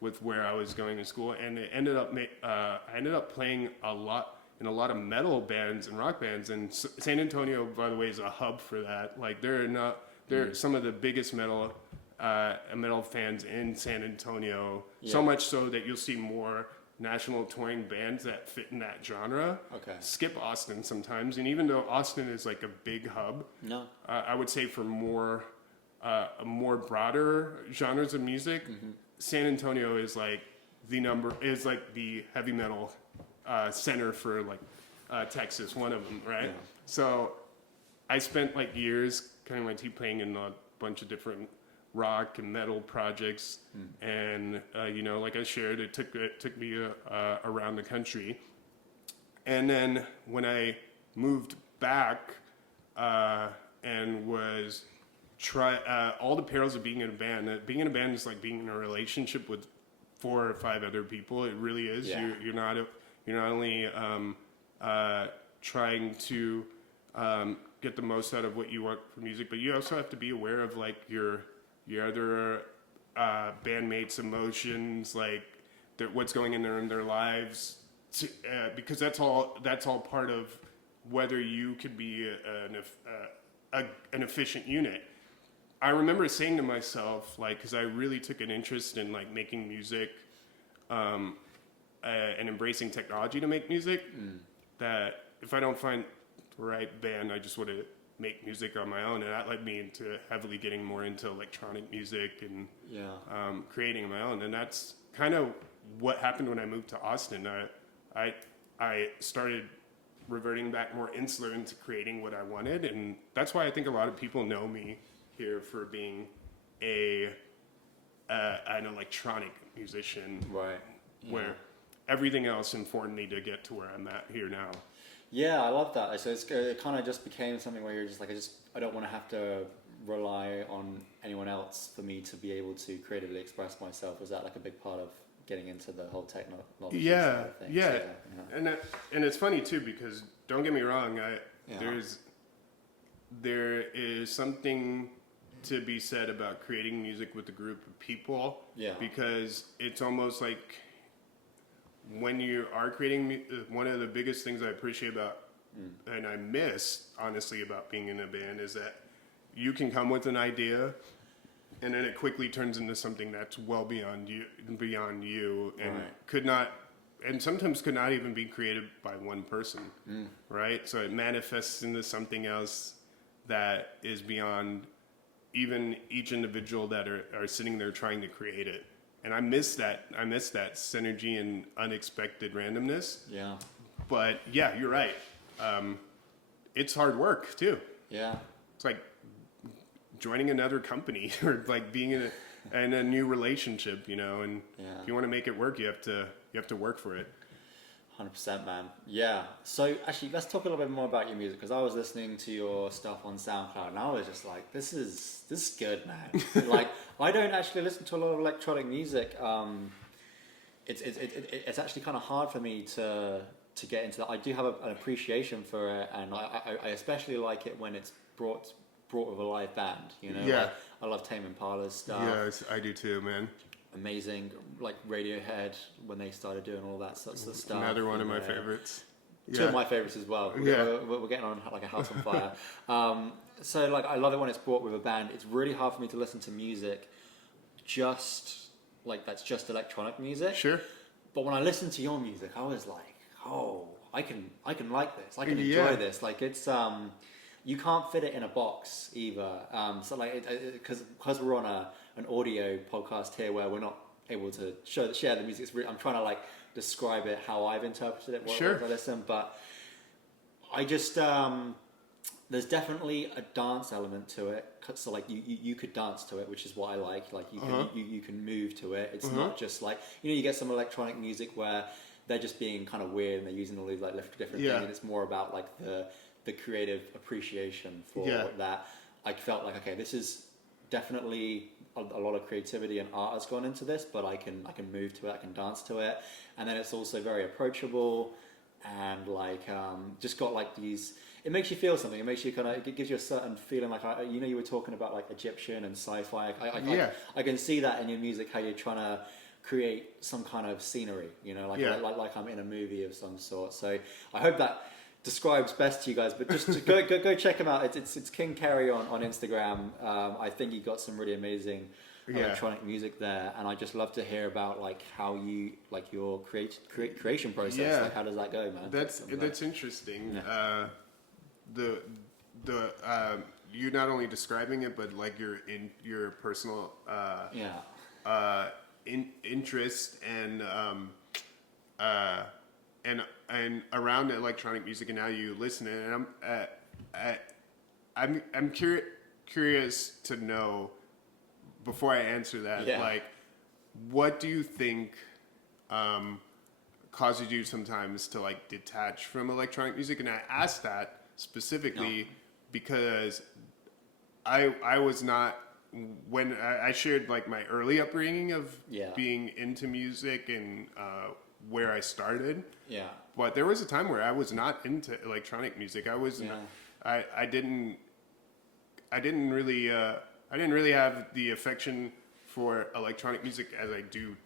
with where I was going to school, and it ended up I ended up playing a lot in a lot of metal bands and rock bands, and San Antonio, by the way, is a hub for that. Like they're some of the biggest metal fans in San Antonio, so much so that you'll see more national touring bands that fit in that genre. Okay. Skip Austin sometimes, and even though Austin is like a big hub, No. I would say for more broader genres of music, San Antonio is like the heavy metal center for like Texas, one of them, right? Yeah. So I spent like years kind of my teeth playing in a bunch of different rock and metal projects, and like I shared, it took me around the country, and then when I moved back and was all the perils of being in a band. Being in a band is like being in a relationship with 4 or 5 other people. It really is. Yeah. You're not only trying to get the most out of what you want from music, but you also have to be aware of like your other bandmates' emotions, like what's going in their lives, because that's all part of whether you could be an efficient unit. I remember saying to myself, like, because I really took an interest in like making music and embracing technology to make music, that if I don't find the right band, I just want to make music on my own, and that led me into heavily getting more into electronic music and creating on my own. And that's kind of what happened when I moved to Austin. I started reverting back more insular into creating what I wanted, and that's why I think a lot of people know me here for being an electronic musician, Right. Yeah. where everything else informed me to get to where I'm at here now. Yeah, I love that. So it kind of just became something where you're just like, I don't want to have to rely on anyone else for me to be able to creatively express myself. Was that like a big part of getting into the whole technology side of things? Yeah. And it's funny too, because don't get me wrong, there is something to be said about creating music with a group of people. Yeah. Because it's almost like when you are creating, one of the biggest things I appreciate about, and I miss honestly about being in a band, is that you can come with an idea, and then it quickly turns into something that's well beyond you, and and sometimes could not even be created by one person, right? So it manifests into something else that is beyond even each individual that are sitting there trying to create it. And I miss that synergy and unexpected randomness. Yeah. But yeah, you're right. It's hard work too. Yeah. It's like joining another company or like being in a new relationship, and if you want to make it work, you have to work for it. 100%, man. Yeah. So actually, let's talk a little bit more about your music, because I was listening to your stuff on SoundCloud, and I was just like, this is good, man. Like, I don't actually listen to a lot of electronic music. It's actually kind of hard for me to get into that. I do have an appreciation for it, and I especially like it when it's brought with a live band. Yeah. Like, I love Tame Impala's stuff. Yeah, I do too, man. Amazing, like Radiohead when they started doing all that sorts of stuff. Another one of my favorites. Two of my favorites as well. We're getting on like a house on fire. So like, I love it when it's brought with a band. It's really hard for me to listen to music just like that's just electronic music. Sure. But when I listen to your music, I was like, oh, I can like this. I can enjoy this. Like, it's you can't fit it in a box either. So like, because we're on an audio podcast here where we're not able to share the music. I'm trying to like describe it how I've interpreted it while I listen, but I just there's definitely a dance element to it. So like you could dance to it, which is what I like. Like you can move to it. It's not just like, you get some electronic music where they're just being kind of weird and they're using all these like different things, and it's more about like the creative appreciation for that. I felt like, okay, this is definitely a lot of creativity and art has gone into this, but I can move to it, I can dance to it, and then it's also very approachable, and like just got like these. It makes you feel something. It makes you it gives you a certain feeling. Like you were talking about like Egyptian and sci-fi. I can see that in your music, how you're trying to create some kind of scenery. Like I'm in a movie of some sort. So I hope that describes best to you guys, but just go check him out. It's King Kharry on Instagram. I think he got some really amazing electronic music there, and I just love to hear about like how you like your creation process. Yeah. Like how does that go, man? That's interesting. Yeah. The you not only describing it, but like your personal interest and around electronic music, and now you listen to it. And I'm curious to know, before I answer that, like, what do you think causes you sometimes to like detach from electronic music? And I asked that specifically because I was not, when I shared like my early upbringing of being into music and where I started. Yeah. But there was a time where I was not into electronic music. I was I didn't really have the affection for electronic music as I do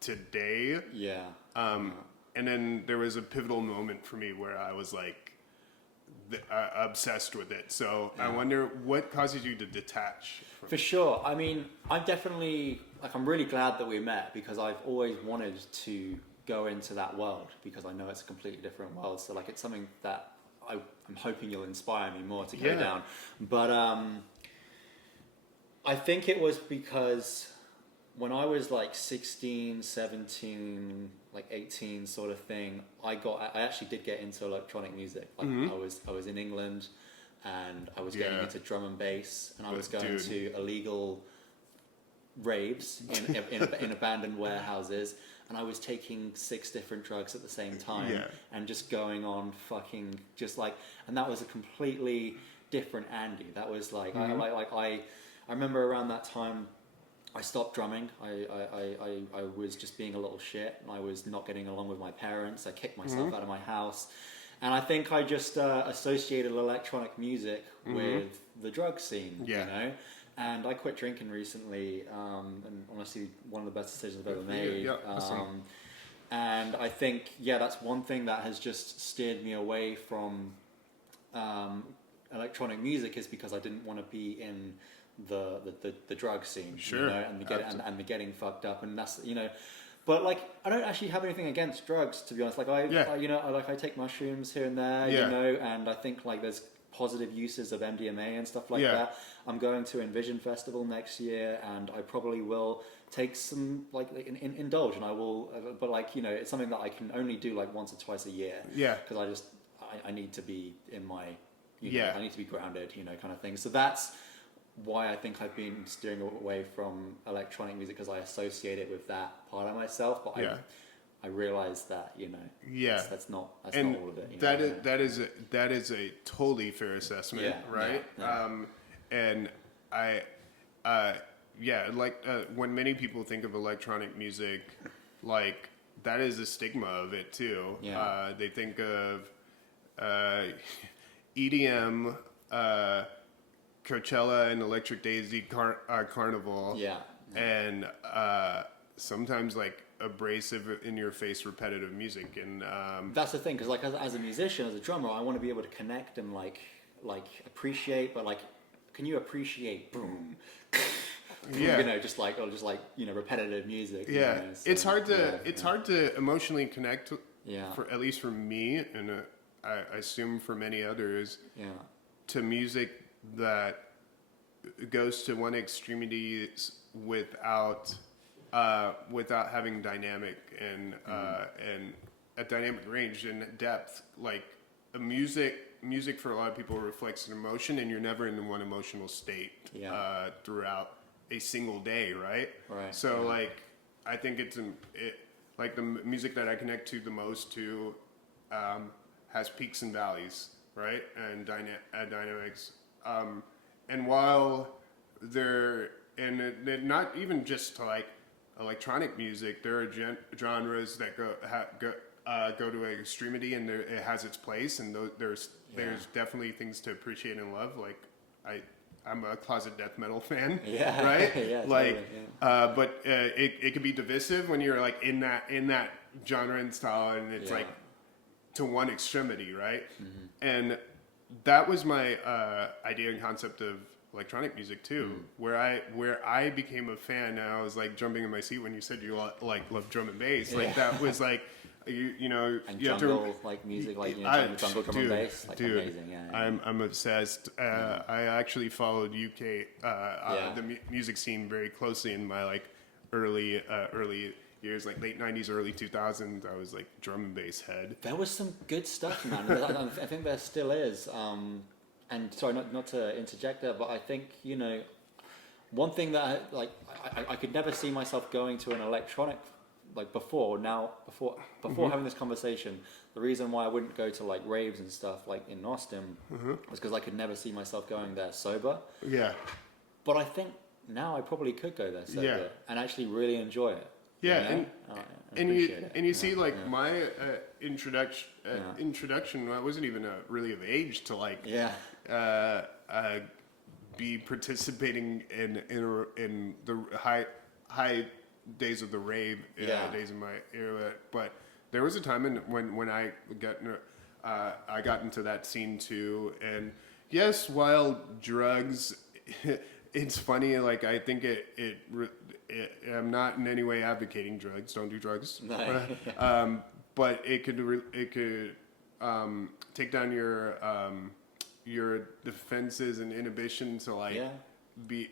today. Yeah. And then there was a pivotal moment for me where I was like obsessed with it. So I wonder what causes you to detach. For sure. I mean, I'm definitely like, I'm really glad that we met, because I've always wanted to go into that world, because I know it's a completely different world. So like, it's something that I'm hoping you'll inspire me more to go down. But I think it was because when I was like 16, 17, like 18 sort of thing, I actually did get into electronic music. Like I was in England, and I was getting into drum and bass, and I was going to illegal raves in abandoned warehouses, and I was taking 6 different drugs at the same time, and just going on fucking just like, and that was a completely different Andy. That was like, I remember around that time, I stopped drumming. I was just being a little shit, and I was not getting along with my parents. I kicked myself out of my house. And I think I just associated electronic music with the drug scene, you know? And I quit drinking recently, and honestly, one of the best decisions I've ever made. Awesome. And I think, that's one thing that has just steered me away from electronic music, is because I didn't want to be in the drug scene, you know, and the getting fucked up, and that's, you know. But like, I don't actually have anything against drugs, to be honest. Like I take mushrooms here and there, you know, and I think like there's positive uses of MDMA and stuff like that. I'm going to Envision Festival next year, and I probably will take some like indulge, and I will. But like, you know, it's something that I can only do like once or twice a year. Yeah. Because I need to be in my, you know, I need to be grounded, you know, kind of thing. So that's why I think I've been steering away from electronic music, because I associate it with that part of myself. But I realize that, you know, that's not all of it. That is a totally fair assessment, right? And when many people think of electronic music, like, that is a stigma of it too. They think of EDM, Coachella and Electric Daisy Carnival, and sometimes like abrasive, in your face, repetitive music, and that's the thing, because like as a musician, as a drummer, I want to be able to connect and like appreciate, but like, can you appreciate boom? You know, just like you know, repetitive music. You know, so, it's hard to emotionally connect. For at least for me, and I assume for many others. To music that goes to one extremity without having dynamic and a dynamic range and depth. Like, a music for a lot of people reflects an emotion, and you're never in one emotional state throughout a single day, right? So like, I think it like the music that I connect to the most to has peaks and valleys, right? And dynamics. And while not even just to like electronic music, there are genres that go to an extremity, and it has its place, and there's definitely things to appreciate and love. Like, I'm a closet death metal fan, right? Like, totally, but it can be divisive when you're like in that genre and style, and it's like to one extremity, right? And that was my idea and concept of electronic music too, where I became a fan. And I was like jumping in my seat when you said you like love drum and bass. Like that was like you know and you jungle have to, like music, like jungle drum and bass, like amazing. Yeah. I'm obsessed. I actually followed UK the music scene very closely in my like early years, like late 90s, early 2000s. I was like drum and bass head. There was some good stuff, man. I think there still is. And sorry, not to interject there, but I think, you know, one thing that I could never see myself going to an electronic, like before having this conversation, the reason why I wouldn't go to like raves and stuff like in Austin was because I could never see myself going there sober. Yeah. But I think now I probably could go there sober and actually really enjoy it. Yeah, you know? and you see, like my introduction, I wasn't even really of age to like be participating in the high days of the rave days of my era. But there was a time when I got into that scene too, and yes, while drugs. It's funny, like I think I'm not in any way advocating drugs. Don't do drugs. No. But it could take down your defenses and inhibition to like be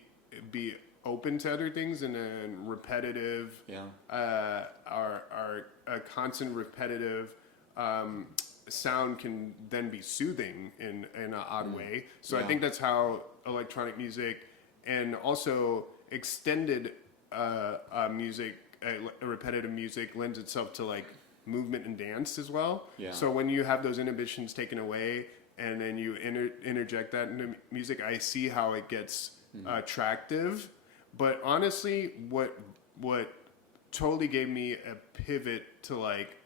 open to other things, and then repetitive. Our constant repetitive sound can then be soothing in an odd way. So I think that's how electronic music. And also extended music, repetitive music lends itself to like movement and dance as well. Yeah. So when you have those inhibitions taken away and then you interject that into music, I see how it gets attractive. But honestly, what totally gave me a pivot to like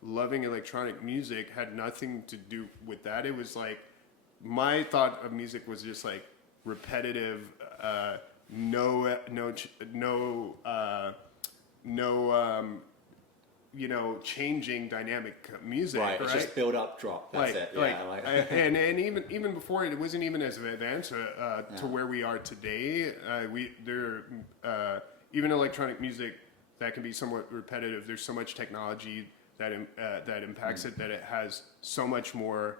loving electronic music had nothing to do with that. It was like my thought of music was just like repetitive, no changing dynamic music, right? It's just build up, drop. That's it. And even before it wasn't even as advanced to where we are today. Even electronic music that can be somewhat repetitive. There's so much technology that impacts it, that it has so much more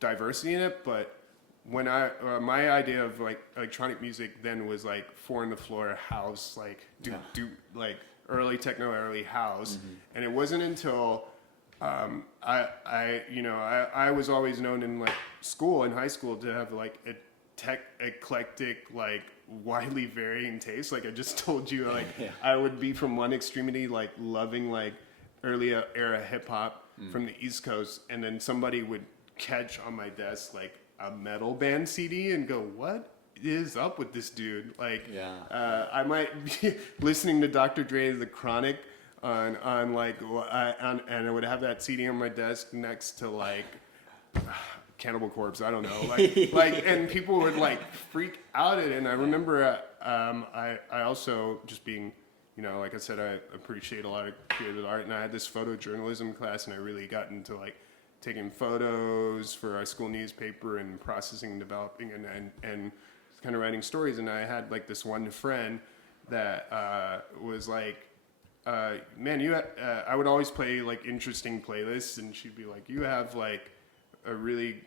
diversity in it, but when my idea of like electronic music then was like 4 on the floor house, like do like early techno, early house, and it wasn't until I was always known in like high school to have like a eclectic, like widely varying taste. Like I just told you, like I would be from one extremity, like loving like early era hip hop from the East Coast, and then somebody would catch on my desk like a metal band CD and go, what is up with this dude? Like, I might be listening to Dr. Dre's The Chronic and I would have that CD on my desk next to like Cannibal Corpse. I don't know, like, and people would like freak out at it. And I remember, I also just being, like I said, I appreciate a lot of creative art, and I had this photojournalism class, and I really got into like taking photos for our school newspaper and processing and developing and kind of writing stories. And I had like this one friend that was like, man, I would always play like interesting playlists, and she'd be like, you have like a really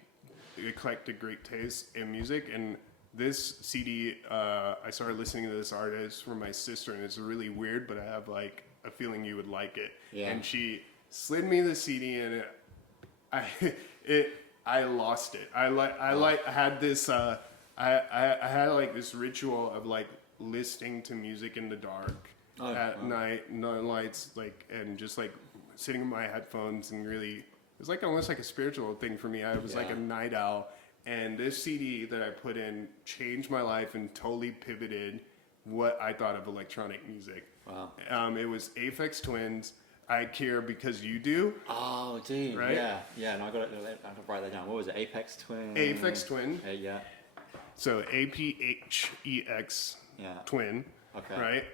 eclectic, great taste in music. And this CD, I started listening to this artist from my sister, and it's really weird, but I have like a feling you would like it. Yeah. And she slid me the CD, and I lost it. I had this I had like this ritual of like listening to music in the dark at night, no lights, like, and just like sitting in my headphones, and really it was like almost like a spiritual thing for me. I was like a night owl, and this CD that I put in changed my life and totally pivoted what I thought of electronic music. Wow. It was Aphex Twin's I Care Because You Do. Oh, dude. Right? Yeah. No, I got to write that down. What was it? Aphex Twin? Aphex Twin. Yeah. So APHEX Twin. Okay. Right?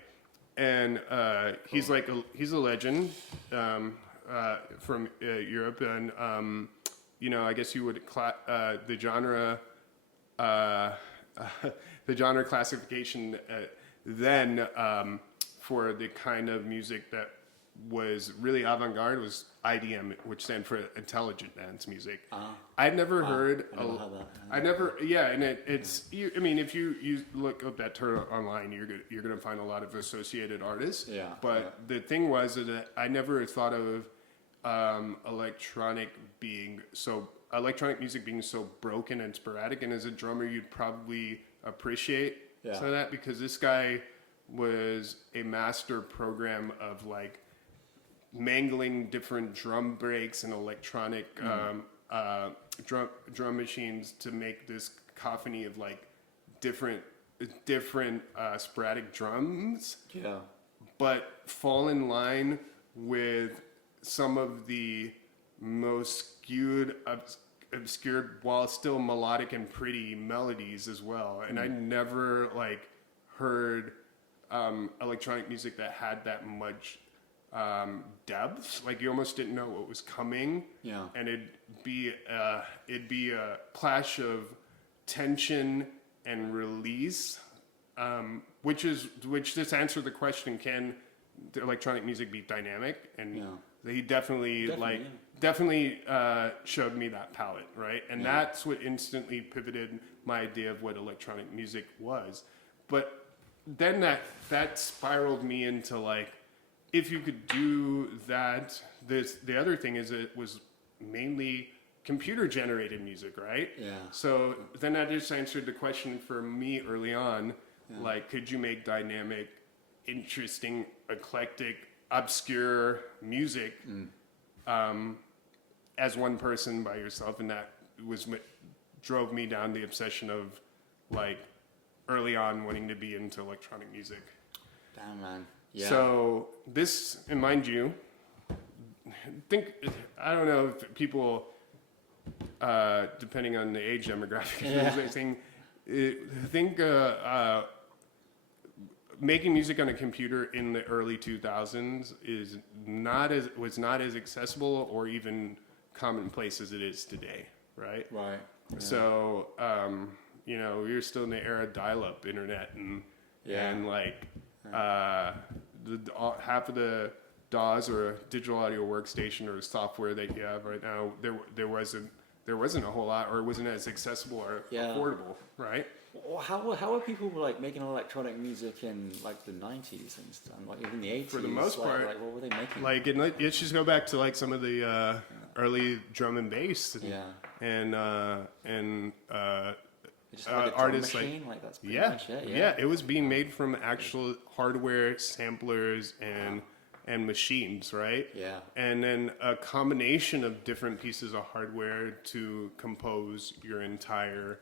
And he's like he's a legend from Europe, and I guess you would the genre the genre classification then for the kind of music that was really avant-garde was IDM, which stands for intelligent dance music. I'd never heard. I never. Yeah, and it's. I mean, if you look up that term online, you're gonna find a lot of associated artists. Yeah. But the thing was that I never thought of electronic music being so broken and sporadic. And as a drummer, you'd probably appreciate some of that, because this guy was a master program of like mangling different drum breaks and electronic drum machines to make this cacophony of like different sporadic drums. Yeah. But fall in line with some of the most skewed, obscured, while still melodic and pretty melodies as well. And I never like heard electronic music that had that much depth. Like you almost didn't know what was coming. Yeah. And it'd be a clash of tension and release, which just answered the question: can the electronic music be dynamic? And he definitely showed me that palette, right? And that's what instantly pivoted my idea of what electronic music was. But then that spiraled me into like, if you could do that, the other thing is it was mainly computer generated music, right? Yeah. So then that just answered the question for me early on, like, could you make dynamic, interesting, eclectic, obscure music as one person by yourself? And that drove me down the obsession of like early on wanting to be into electronic music. Damn, man. Yeah. So this, and mind you, I don't know if people, depending on the age demographic, making music on a computer in the early 2000s was not as accessible or even commonplace as it is today, right? Right. Yeah. So, we were still in the era of dial-up internet and like half of the DAWs or a digital audio workstation or software that you have right now, there wasn't a whole lot, or it wasn't as accessible or affordable, right? Well, how are people like making electronic music in like the 90s and stuff, like even the 80s? For the most part, like what were they making? Like let's just go back to like some of the early drum and bass, and just like a drum artists machine? Like that's pretty much it. Yeah, it was being made from actual hardware, samplers, and machines, right? Yeah. And then a combination of different pieces of hardware to compose your entire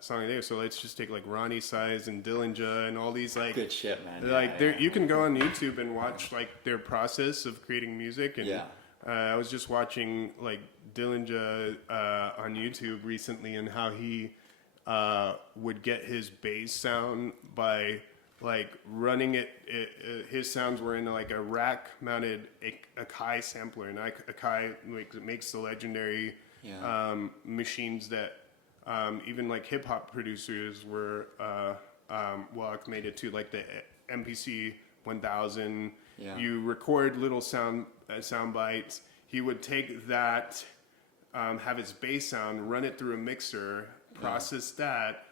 song there. So let's just take like Ronnie Size and Dillinger and all these like good shit, man. Like you can go on YouTube and watch like their process of creating music. And I was just watching like Dillinger on YouTube recently, and how he would get his bass sound by like running his sounds were in like a rack mounted Akai sampler, and Akai makes the legendary machines that even like hip hop producers were acclimated to, like the MPC 1000. You record little sound bites. He would take that, have his bass sound, run it through a mixer, process that,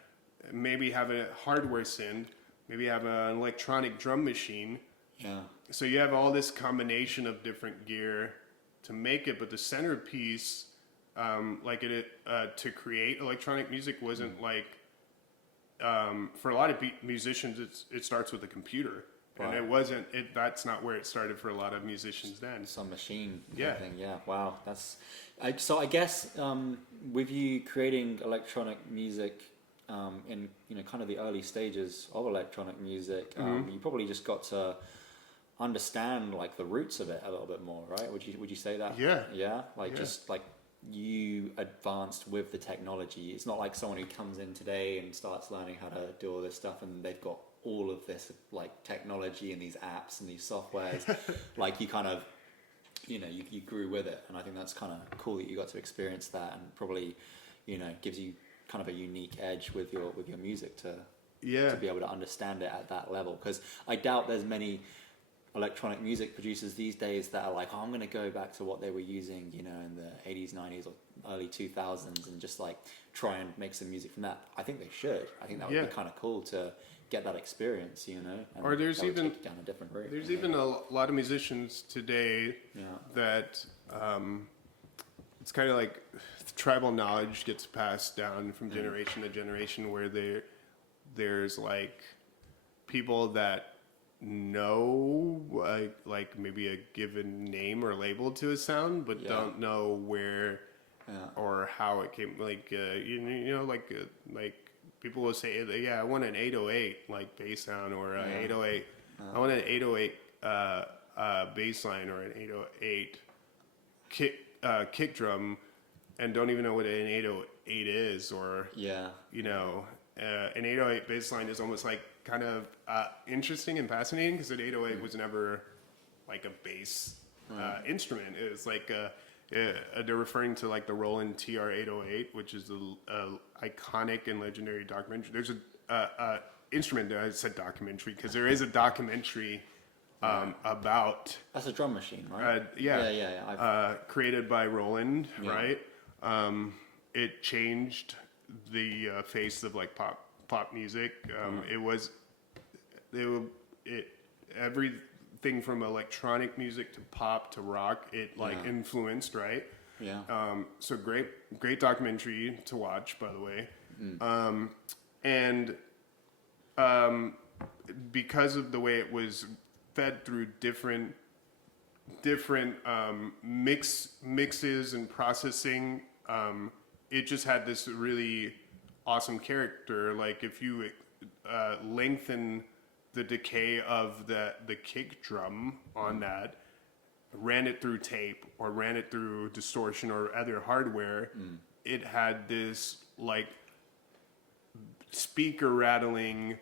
maybe have a hardware synth, maybe have an electronic drum machine. Yeah. So you have all this combination of different gear to make it, but the centerpiece, to create electronic music wasn't like, for a lot of musicians, it starts with a computer. Right. And that's not where it started for a lot of musicians then. Some machine thing. Yeah. Wow. So I guess with you creating electronic music in kind of the early stages of electronic music, you probably just got to understand like the roots of it a little bit more, right? Would you say that? Yeah. Yeah. Just like you advanced with the technology. It's not like someone who comes in today and starts learning how to do all this stuff and they've got all of this like technology and these apps and these softwares. Like you kind of, you grew with it, and I think that's kind of cool that you got to experience that, and probably, gives you kind of a unique edge with your music to Yeah. be able to understand it at that level. Because I doubt there's many electronic music producers these days that are like, oh, I'm going to go back to what they were using, you know, in the 80s, 90s, or early 2000s, and just like try and make some music from that. I think they should. I think that would be kind of cool to get that experience, you know. And or there's that would even take you down a different route. there's even a lot of musicians today that it's kind of like tribal knowledge gets passed down from generation to generation, where there's like people that know like maybe a given name or label to a sound, but don't know where or how it came. Like you know, like people will say, yeah, I want an 808 like bass sound, or an 808. I want an 808 bass line, or an 808 kick drum, and don't even know what an 808 is, or you know, an 808 bass line is almost like kind of interesting and fascinating, because an 808 was never like a bass instrument. It was like they're referring to like the Roland TR-808, which is the iconic and legendary documentary. There's a instrument there. I said documentary because there is a documentary about. That's a drum machine, right? Created by Roland, right? It changed the face of like pop music. Everything from electronic music to pop to rock, it like influenced, right? So great documentary to watch, by the way. And because of the way it was fed through different mixes and processing, it just had this really awesome character. Like if you lengthen the decay of the kick drum on that, ran it through tape or ran it through distortion or other hardware, it had this like speaker rattling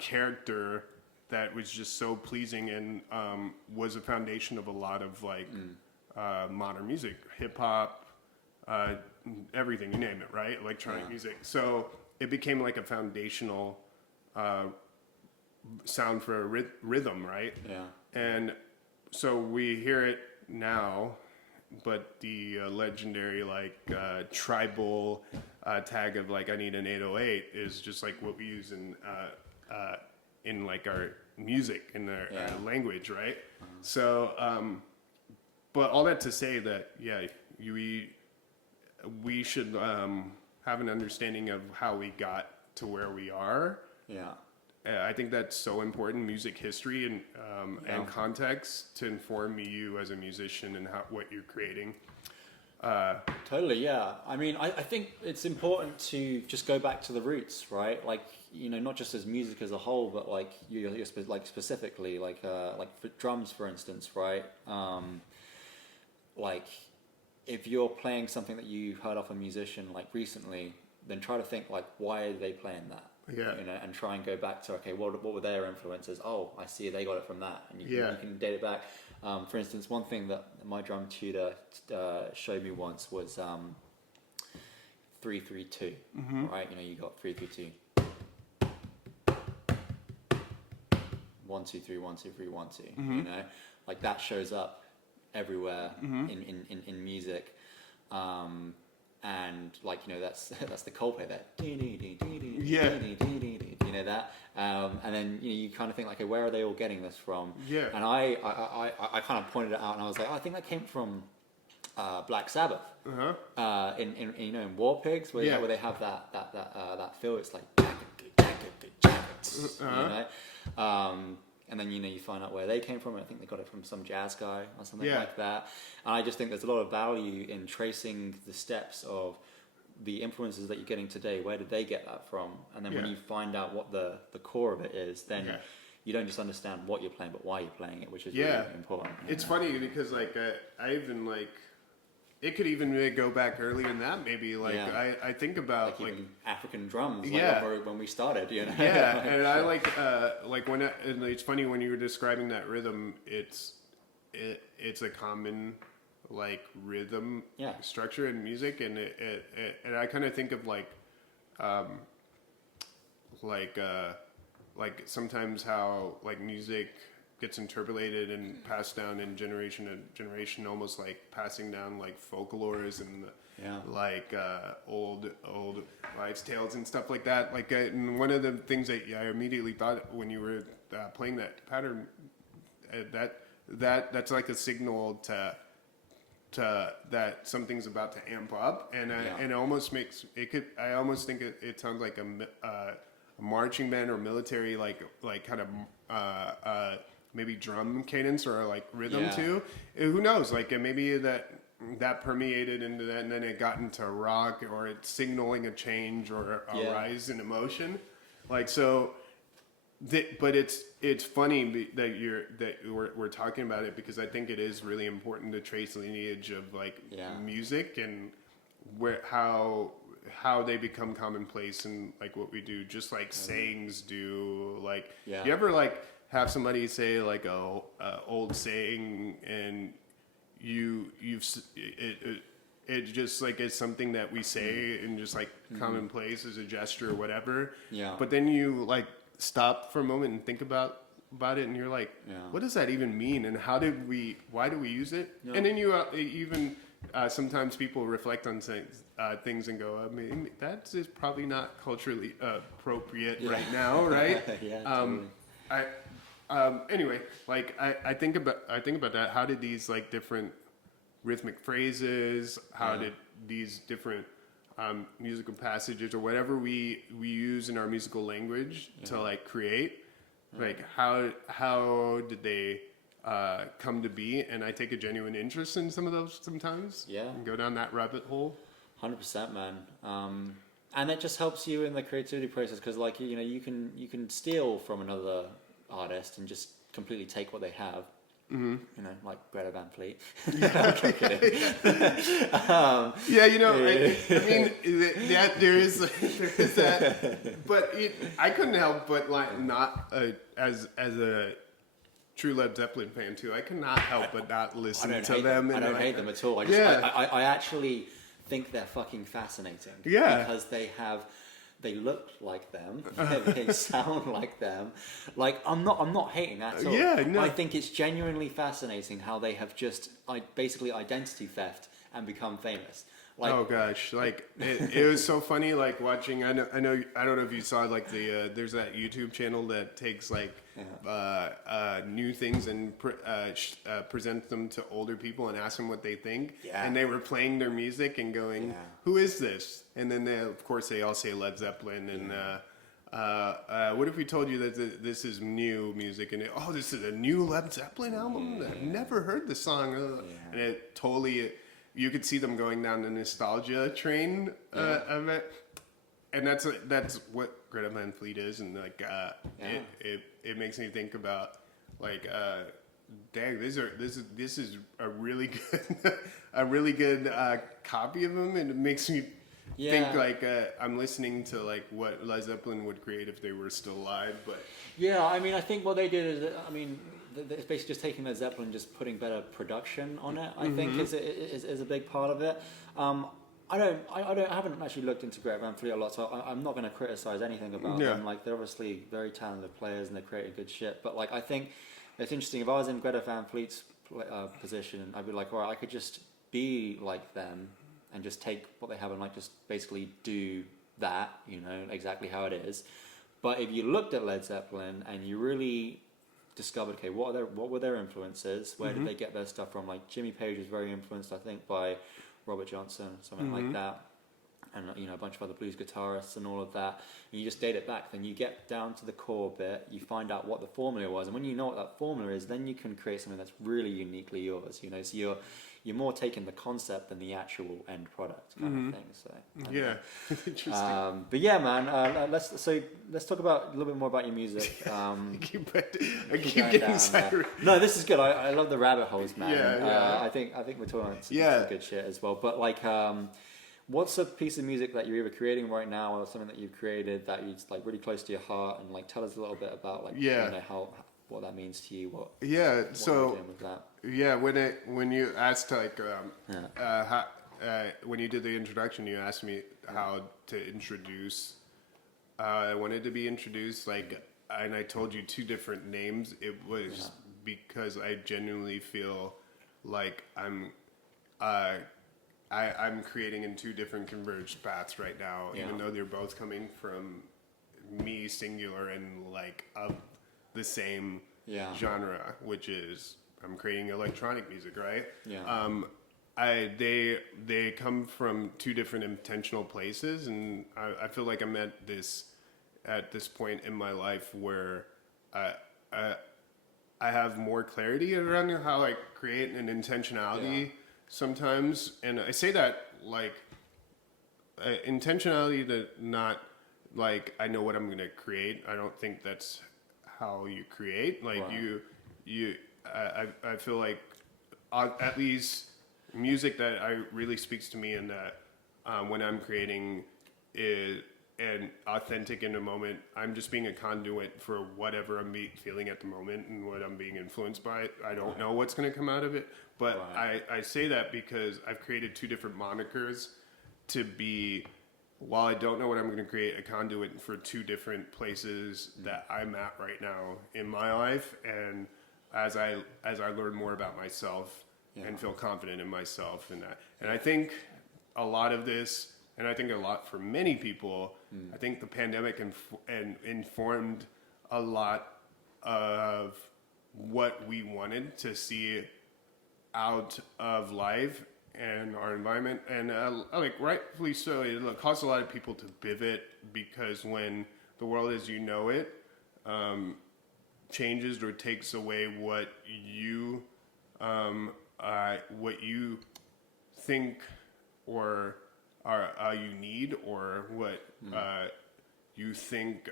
character that was just so pleasing, and was a foundation of a lot of like modern music, hip hop, everything, you name it, right? Electronic music. So it became like a foundational sound for a rhythm, right? And so we hear it now, but the legendary like tribal tag of like I need an 808 is just like what we use in like our music, in our language, right? So, but all that to say that we should have an understanding of how we got to where we are. I think that's so important, music history and context, to inform you as a musician and what you're creating. Totally, yeah. I mean, I think it's important to just go back to the roots, right? Like, you know, not just as music as a whole, but like you're like specifically, like for drums, for instance, right? Like, if you're playing something that you heard off a musician like recently, then try to think like, why are they playing that? You know, and try and go back to, okay, what were their influences? Oh, I see, they got it from that, and you can date it back. For instance, one thing that my drum tutor showed me once was 3-3-2. Right? You know, you got 3-3-2. 1-2-3, 1-2-3, 1-2. You know, like that shows up everywhere in music. And like, you know, that's the Coldplay, that you know that, and then you know, you kind of think like, okay, where are they all getting this from? And I kind of pointed it out, and I was like, oh, I think that came from Black Sabbath. In you know, in War Pigs, where they have that feel. It's like you know. And then, you know, you find out where they came from. I think they got it from some jazz guy or something like that. And I just think there's a lot of value in tracing the steps of the influences that you're getting today. Where did they get that from? And then when you find out what the core of it is, then you don't just understand what you're playing, but why you're playing it, which is really important. It's funny because like I even like, it could even go back earlier than that, maybe. Like I think about like African drums, like when we started, you know. And I like when and it's funny when you were describing that rhythm. It's a common like rhythm Yeah. structure in music, and and I kind of think of like sometimes how like music gets interpolated and passed down in generation to generation, almost like passing down like folklores and like old wives' tales and stuff like that. Like, and one of the things that I immediately thought when you were playing that pattern, that's like a signal to that something's about to amp up, and and it almost makes it could. I almost think it sounds like a marching band or military like kind of maybe drum cadence or like rhythm too. Who knows? Like maybe that permeated into that, and then it got into rock, or it's signaling a change or a rise in emotion. Like so. But it's funny that we're talking about it, because I think it is really important to trace the lineage of like music and how they become commonplace and like what we do, just like sayings do. Like you ever like have somebody say like a old saying, and it just like is something that we say and just like commonplace as a gesture or whatever. Yeah. But then you like stop for a moment and think about it, and you're like, what does that even mean, and why do we use it? And then you even sometimes people reflect on things and go, I mean, that is probably not culturally appropriate right now, right? Anyway, like I think about that. How did these like different rhythmic phrases, how did these different musical passages or whatever we use in our musical language to like create, like how did they come to be? And I take a genuine interest in some of those sometimes. And go down that rabbit hole. 100%, man. And it just helps you in the creativity process, because like you can steal from another artist and just completely take what they have. You know, like Greta Van Fleet. I'm kidding. I mean, there is that, but I couldn't help but like not as a true Led Zeppelin fan too. I cannot help but not listen to them. I don't hate them at all. I actually think they're fucking fascinating. Because they look like them, they sound like them. Like I'm not hating that at all. I think it's genuinely fascinating how they have just basically identity theft and become famous. Like, oh gosh, like it was so funny. Like watching, I don't know if you saw like there's that YouTube channel that takes like new things and presents them to older people and asks them what they think. And they were playing their music and going, "Who is this?" And then of course they all say Led Zeppelin. And what if we told you that this is new music? And this is a new Led Zeppelin album? I've never heard the song. And it totally. You could see them going down the nostalgia train of it, and that's what Greta Van Fleet is, and like it makes me think about like dang, this is a really good copy of them, and it makes me think like I'm listening to like what Led Zeppelin would create if they were still alive. But I mean, I think what they did is, I mean, it's basically just taking Led Zeppelin and just putting better production on it. I think is a big part of it. I haven't actually looked into Greta Van Fleet a lot, so I'm not going to criticize anything about them. Like, they're obviously very talented players and they're creating good shit. But like, I think it's interesting. If I was in Greta Van Fleet's position, I'd be like, all right, I could just be like them and just take what they have and like just basically do that, exactly how it is. But if you looked at Led Zeppelin and you really discovered, okay, what were their influences? Where did they get their stuff from? Like Jimmy Page was very influenced, I think, by Robert Johnson, something like that, and a bunch of other blues guitarists and all of that. And you just date it back, then you get down to the core bit, you find out what the formula was, and when you know what that formula is, then you can create something that's really uniquely yours. So you're more taking the concept than the actual end product kind of thing. So interesting. But yeah, man, let's talk about a little bit more about your music. I keep getting sidetracked. No, this is good. I love the rabbit holes, man. I think we're talking about some good shit as well. But like, what's a piece of music that you're either creating right now or something that you've created that is like really close to your heart, and like tell us a little bit about like how what that means to you. What So you're doing with that. yeah, when you asked like when you did the introduction, you asked me how to introduce. I wanted to be introduced and I told you two different names. It was because I genuinely feel like I'm creating in two different converged paths right now, even though they're both coming from me singular and like of the same genre, which is I'm creating electronic music, right? Yeah. They come from two different intentional places, and I feel like I'm at this point in my life where I have more clarity around how I create an intentionality sometimes, and I say that like intentionality to not like I know what I'm gonna create. I don't think that's how you create. Like I feel like at least music that I really speaks to me, and that when I'm creating is and authentic in the moment, I'm just being a conduit for whatever I'm feeling at the moment and what I'm being influenced by. I don't know what's going to come out of it, but I say that because I've created two different monikers to be, while I don't know what I'm going to create, a conduit for two different places that I'm at right now in my life. And as I learn more about myself and feel confident in myself and that, and I think a lot of this, and I think a lot for many people, I think the pandemic informed a lot of what we wanted to see out of life and our environment. And like rightfully so, it caused a lot of people to pivot, because when the world as you know it changes or takes away what you think or you need, or what you think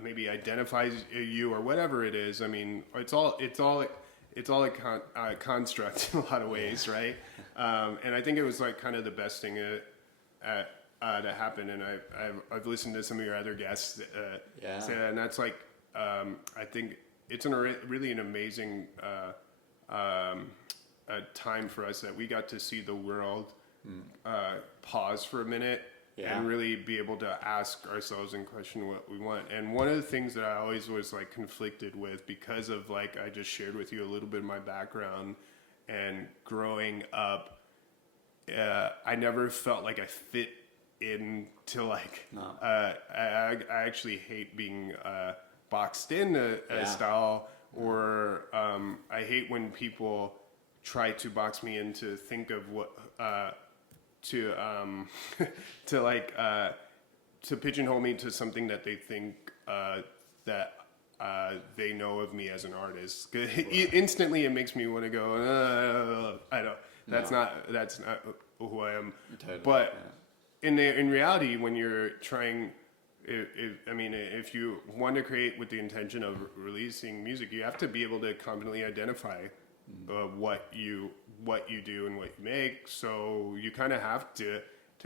maybe identifies you, or whatever it is. I mean, it's all a construct in a lot of ways, right? And I think it was like kind of the best thing to happen. And I've listened to some of your other guests say that, and that's like I think it's really an amazing time for us that we got to see the world pause for a minute and really be able to ask ourselves and question what we want. And one of the things that I always was like conflicted with, because of like I just shared with you a little bit of my background and growing up, I never felt like I fit into like I actually hate being boxed in a style, or I hate when people try to box me in to think of what to pigeonhole me to something that they think that they know of me as an artist. Instantly, it makes me want to go. I don't. That's not who I am. Totally, but in reality, when you're trying, if you want to create with the intention of releasing music, you have to be able to confidently identify what you do and what you make. So you kind of have to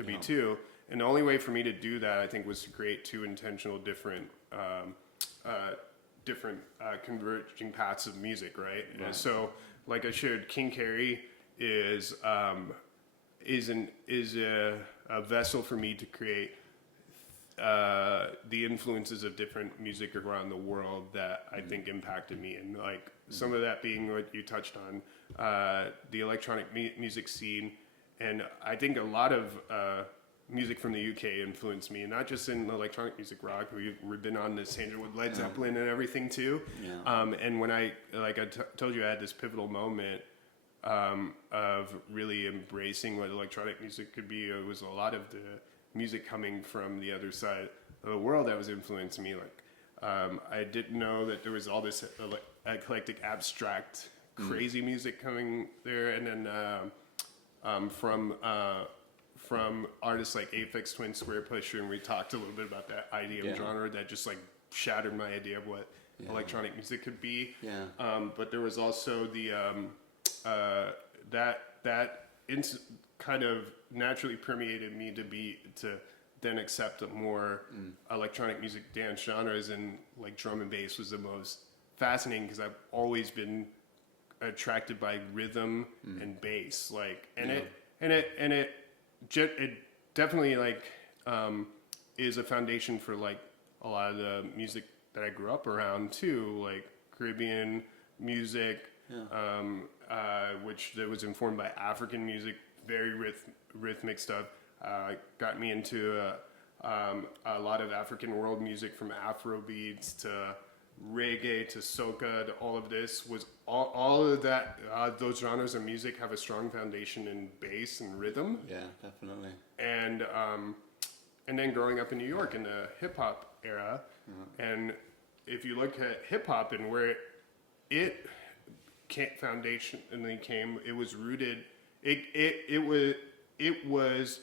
be two. And the only way for me to do that, I think, was to create two intentional different converging paths of music, right? And so, like I shared, King Kharry is a vessel for me to create the influences of different music around the world that I think impacted me, and like some of that being what you touched on, the electronic music scene, and I think a lot of music from the UK influenced me, and not just in electronic music, rock. We've been on this tangent with Led Zeppelin and everything too. And when I told you, I had this pivotal moment of really embracing what electronic music could be. It was a lot of the music coming from the other side of the world that was influencing me. Like I didn't know that there was all this eclectic, abstract, crazy music coming there, and then from artists like Aphex Twin, Square Pusher, and we talked a little bit about that IDM genre that just like shattered my idea of what electronic music could be. But there was also the kind of naturally permeated me to then accept more electronic music dance genres, and like drum and bass was the most fascinating because I've always been attracted by rhythm and bass, like, and it definitely like is a foundation for like a lot of the music that I grew up around too, like Caribbean music, which that was informed by African music, very rhythmic stuff. Got me into a lot of African world music, from Afro beats to reggae to soca to all of this. Was all of that, those genres of music have a strong foundation in bass and rhythm. Yeah, definitely. And then growing up in New York in the hip hop era, and if you look at hip hop and where it foundationally came, it was rooted. It was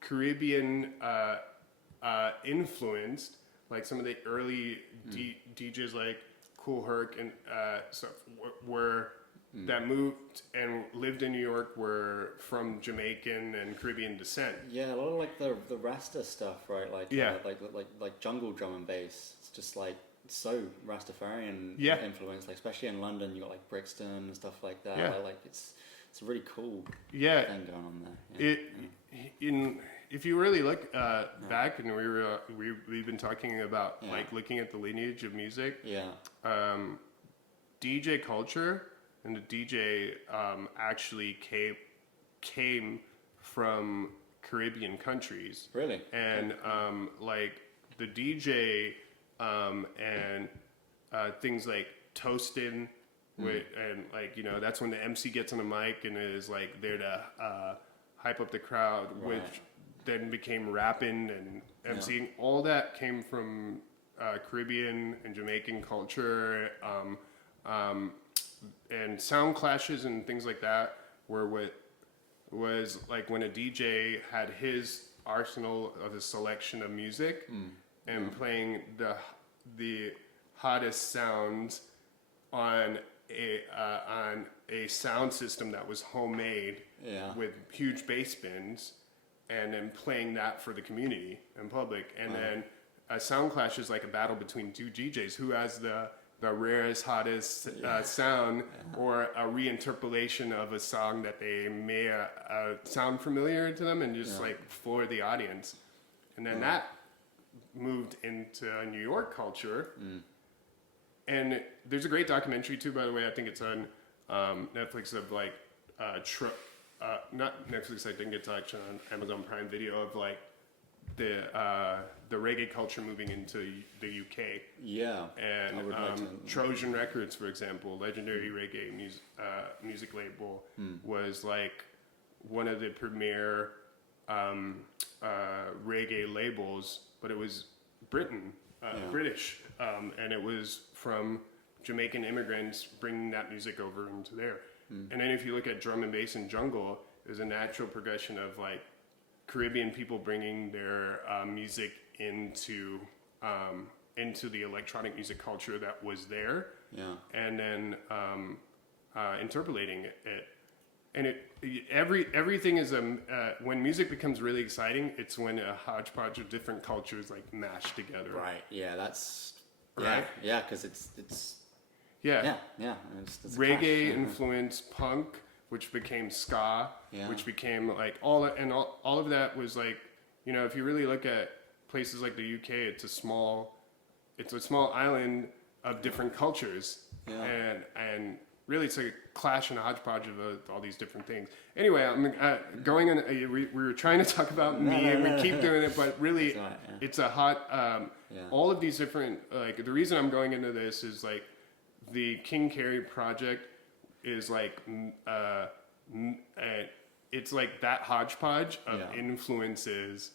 Caribbean influenced, like some of the early DJs like Kool Herc and stuff were that moved and lived in New York were from Jamaican and Caribbean descent. Yeah, a lot of like the Rasta stuff, right? Like like jungle drum and bass. It's just like so Rastafarian influence, like especially in London. You got like Brixton and stuff like that. Yeah. Like it's a really cool thing going on there. If you really look back, and we've been talking about like looking at the lineage of music. Yeah. DJ culture and the DJ actually came from Caribbean countries. Really? And like the DJ and things like toasting, and like, you know, that's when the MC gets on the mic and is like there to hype up the crowd, which then became rapping and MCing. All that came from Caribbean and Jamaican culture, and sound clashes and things like that were what was like when a DJ had his arsenal of a selection of music and playing the hottest sounds on a sound system that was homemade with huge bass bins, and then playing that for the community and public. And then a sound clash is like a battle between two DJs, who has the rarest, hottest sound, or a reinterpolation of a song that they may sound familiar to them, and just like for the audience. And then that moved into New York culture. And there's a great documentary too, by the way. I think it's on Netflix, of like not Netflix. I think it's actually on Amazon Prime Video, of like the reggae culture moving into the UK. Yeah. And Trojan Records, for example, legendary reggae music label, was like one of the premier reggae labels, but it was British, and it was from Jamaican immigrants bringing that music over into there. And then if you look at drum and bass and jungle, there's a natural progression of like Caribbean people bringing their music into the electronic music culture that was there, and then interpolating it. And everything is when music becomes really exciting, it's when a hodgepodge of different cultures like mash together. Right. Yeah. That's right. Yeah. Because it's reggae influenced punk, which became ska, which became like all of that was like, you know, if you really look at places like the UK, it's a small island of different cultures, and really it's a clash and a hodgepodge of all these different things. Anyway, I'm going on. We were trying to talk about me, and we keep doing it, but really, it's a hot. All of these different, like, the reason I'm going into this is like the King Kharry project is like it's like that hodgepodge of influences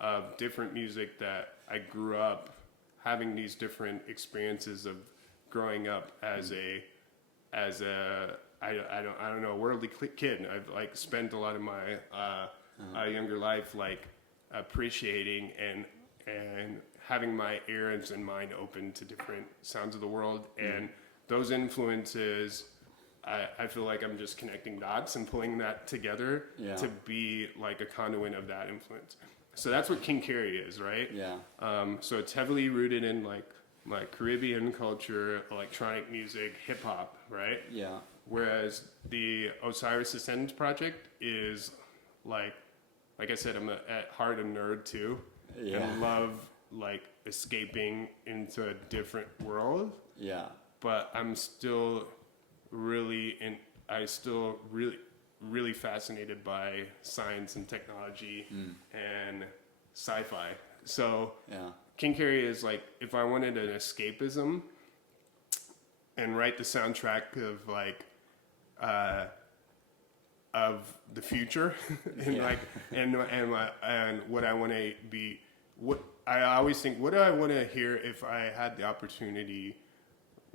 of different music that I grew up having, these different experiences of growing up as I don't know, worldly kid. I've like spent a lot of my younger life like appreciating and having my ears and mind open to different sounds of the world, and those influences, I feel like I'm just connecting dots and pulling that together to be like a conduit of that influence. so that's what King Kharry is, right? Yeah. So it's heavily rooted in like Caribbean culture, electronic music, hip hop, right? Yeah. Whereas the Osiris Ascendance project is like I said, I'm at heart a nerd too, and love like escaping into a different world. Yeah. But I'm still really really fascinated by science and technology and sci-fi. So King Kharry is like, if I wanted an escapism and write the soundtrack of like of the future and and what I want to be, what I always think, what do I want to hear if I had the opportunity,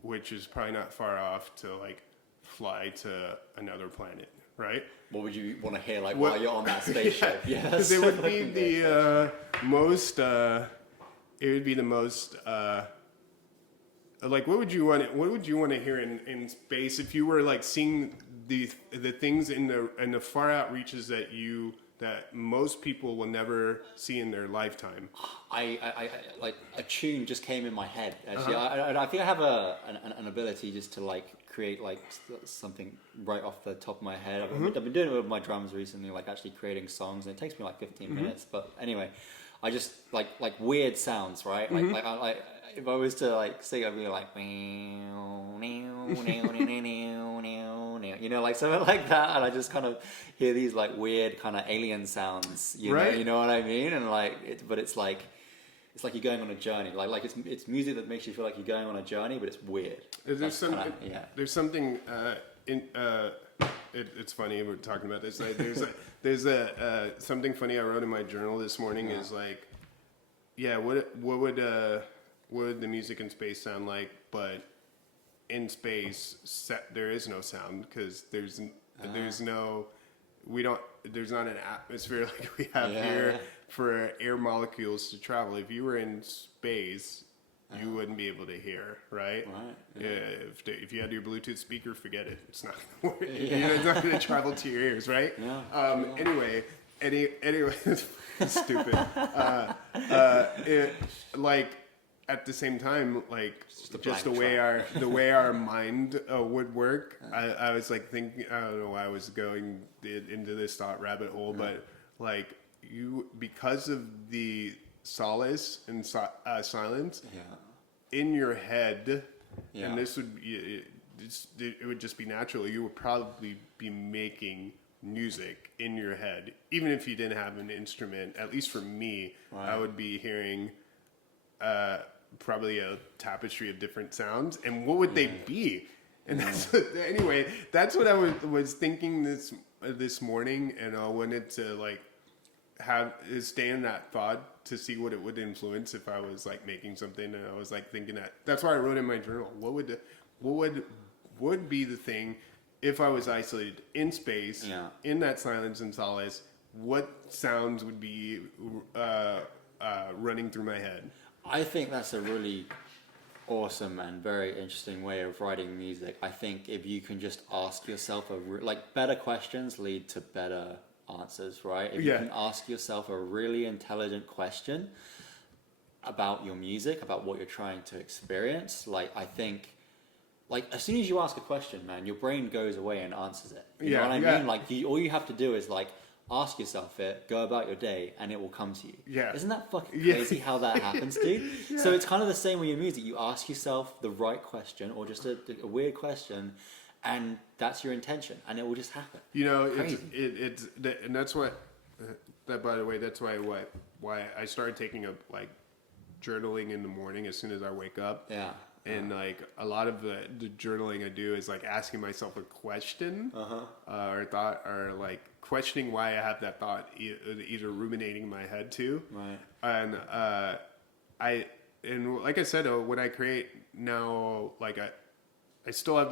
which is probably not far off, to like fly to another planet, right? What would you want to hear while you're on that spaceship? Because it would be the most. It would be the most. Like, what would you want to hear in space if you were like seeing the things in the far out reaches that most people will never see in their lifetime? I like a tune just came in my head. Actually, I think I have an ability just to like create like something right off the top of my head. I've been doing it with my drums recently, like actually creating songs, and it takes me like 15 minutes. But anyway, I just like weird sounds, right? Like if I was to like sing, I'd be like, you know, like something like that, and I just kind of hear these like weird kind of alien sounds, you know what I mean? And like, it's like you're going on a journey. Like it's music that makes you feel like you're going on a journey, but it's weird. There's something it's funny we're talking about this. Like, there's something funny I wrote in my journal this morning. Is like, what would the music in space sound like? But in space, there is no sound because there's not an atmosphere like we have here for air molecules to travel. If you were in space, you wouldn't be able to hear, right? Yeah. If you had your Bluetooth speaker, forget it. It's not going to work. It's not going to travel to your ears, right? Yeah. Anyway, it's stupid. At the same time, like just the way our mind would work. I was like thinking, I don't know why I was going into this thought rabbit hole, but like because of the solace and silence in your head, and this would be, it would just be natural. You would probably be making music in your head, even if you didn't have an instrument. At least for me, I would be hearing probably a tapestry of different sounds, and what would they be? And that's what I was thinking this morning, and I wanted to like stay in that thought to see what it would influence if I was like making something. And I was like thinking that's why I wrote in my journal, what would be the thing if I was isolated in space, in that silence and solace, what sounds would be running through my head? I think that's a really awesome and very interesting way of writing music. I think if you can just ask yourself better questions lead to better answers, right? If you can ask yourself a really intelligent question about your music, about what you're trying to experience, like I think, like as soon as you ask a question, man, your brain goes away and answers it. You know what I mean? Like all you have to do is like ask yourself it, go about your day, and it will come to you. Yeah. Isn't that fucking crazy how that happens, dude? So it's kind of the same with your music. You ask yourself the right question or just a weird question, and that's your intention, and it will just happen. You know, and that's what. That, by the way, that's why I started taking up like journaling in the morning as soon as I wake up. Yeah. And like a lot of the journaling I do is like asking myself a question or thought, or like questioning why I have that thought, either ruminating in my head too. Right. And and like I said, when I create now, like I still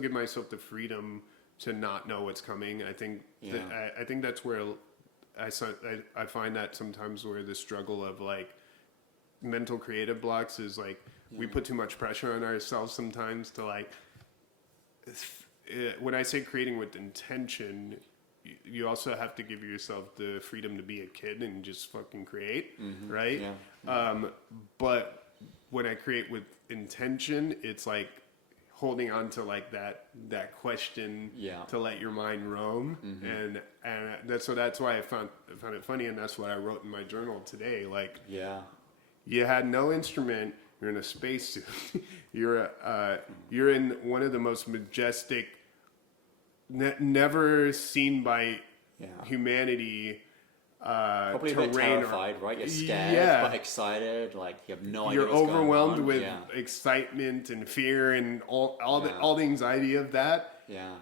give myself the freedom to not know what's coming. I think I think that's where I find that sometimes where the struggle of like mental creative blocks is like. We put too much pressure on ourselves sometimes to like, when I say creating with intention, you also have to give yourself the freedom to be a kid and just fucking create, right? Yeah. But when I create with intention, it's like holding on to like that question to let your mind roam, and that's why I found it funny, and that's what I wrote in my journal today. Like, you had no instrument, you're in a spacesuit, you're in one of the most majestic, never seen by humanity. Probably a bit terrified, right? You're scared, but excited. Like, you have no idea. You're overwhelmed with excitement and fear and all the anxiety of that. Yeah.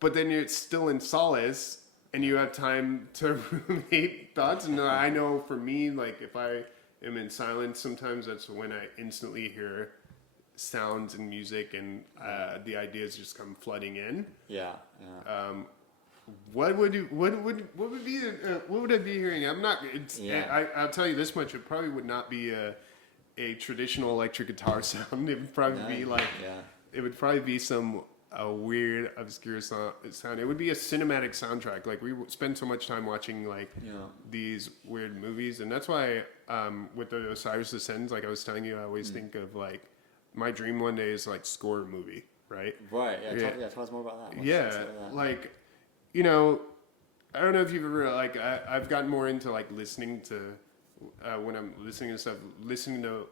But then you're still in solace, and you have time to ruminate thoughts. And I know for me, like, if I am in silence, sometimes that's when I instantly hear sounds and music, and the ideas just come flooding in. Yeah. What would I be hearing? I'm not. I'll tell you this much: it probably would not be a traditional electric guitar sound. It would probably be like it would probably be some weird, obscure sound. It would be a cinematic soundtrack. Like, we spend so much time watching like these weird movies, and that's why with the Osiris Ascends, like I was telling you, I always think of like my dream one day is like score a movie, right? Right. Tell us more about that. Like. You know, I don't know if you've ever, like, I've gotten more into, like, listening to, when I'm listening to stuff, listening to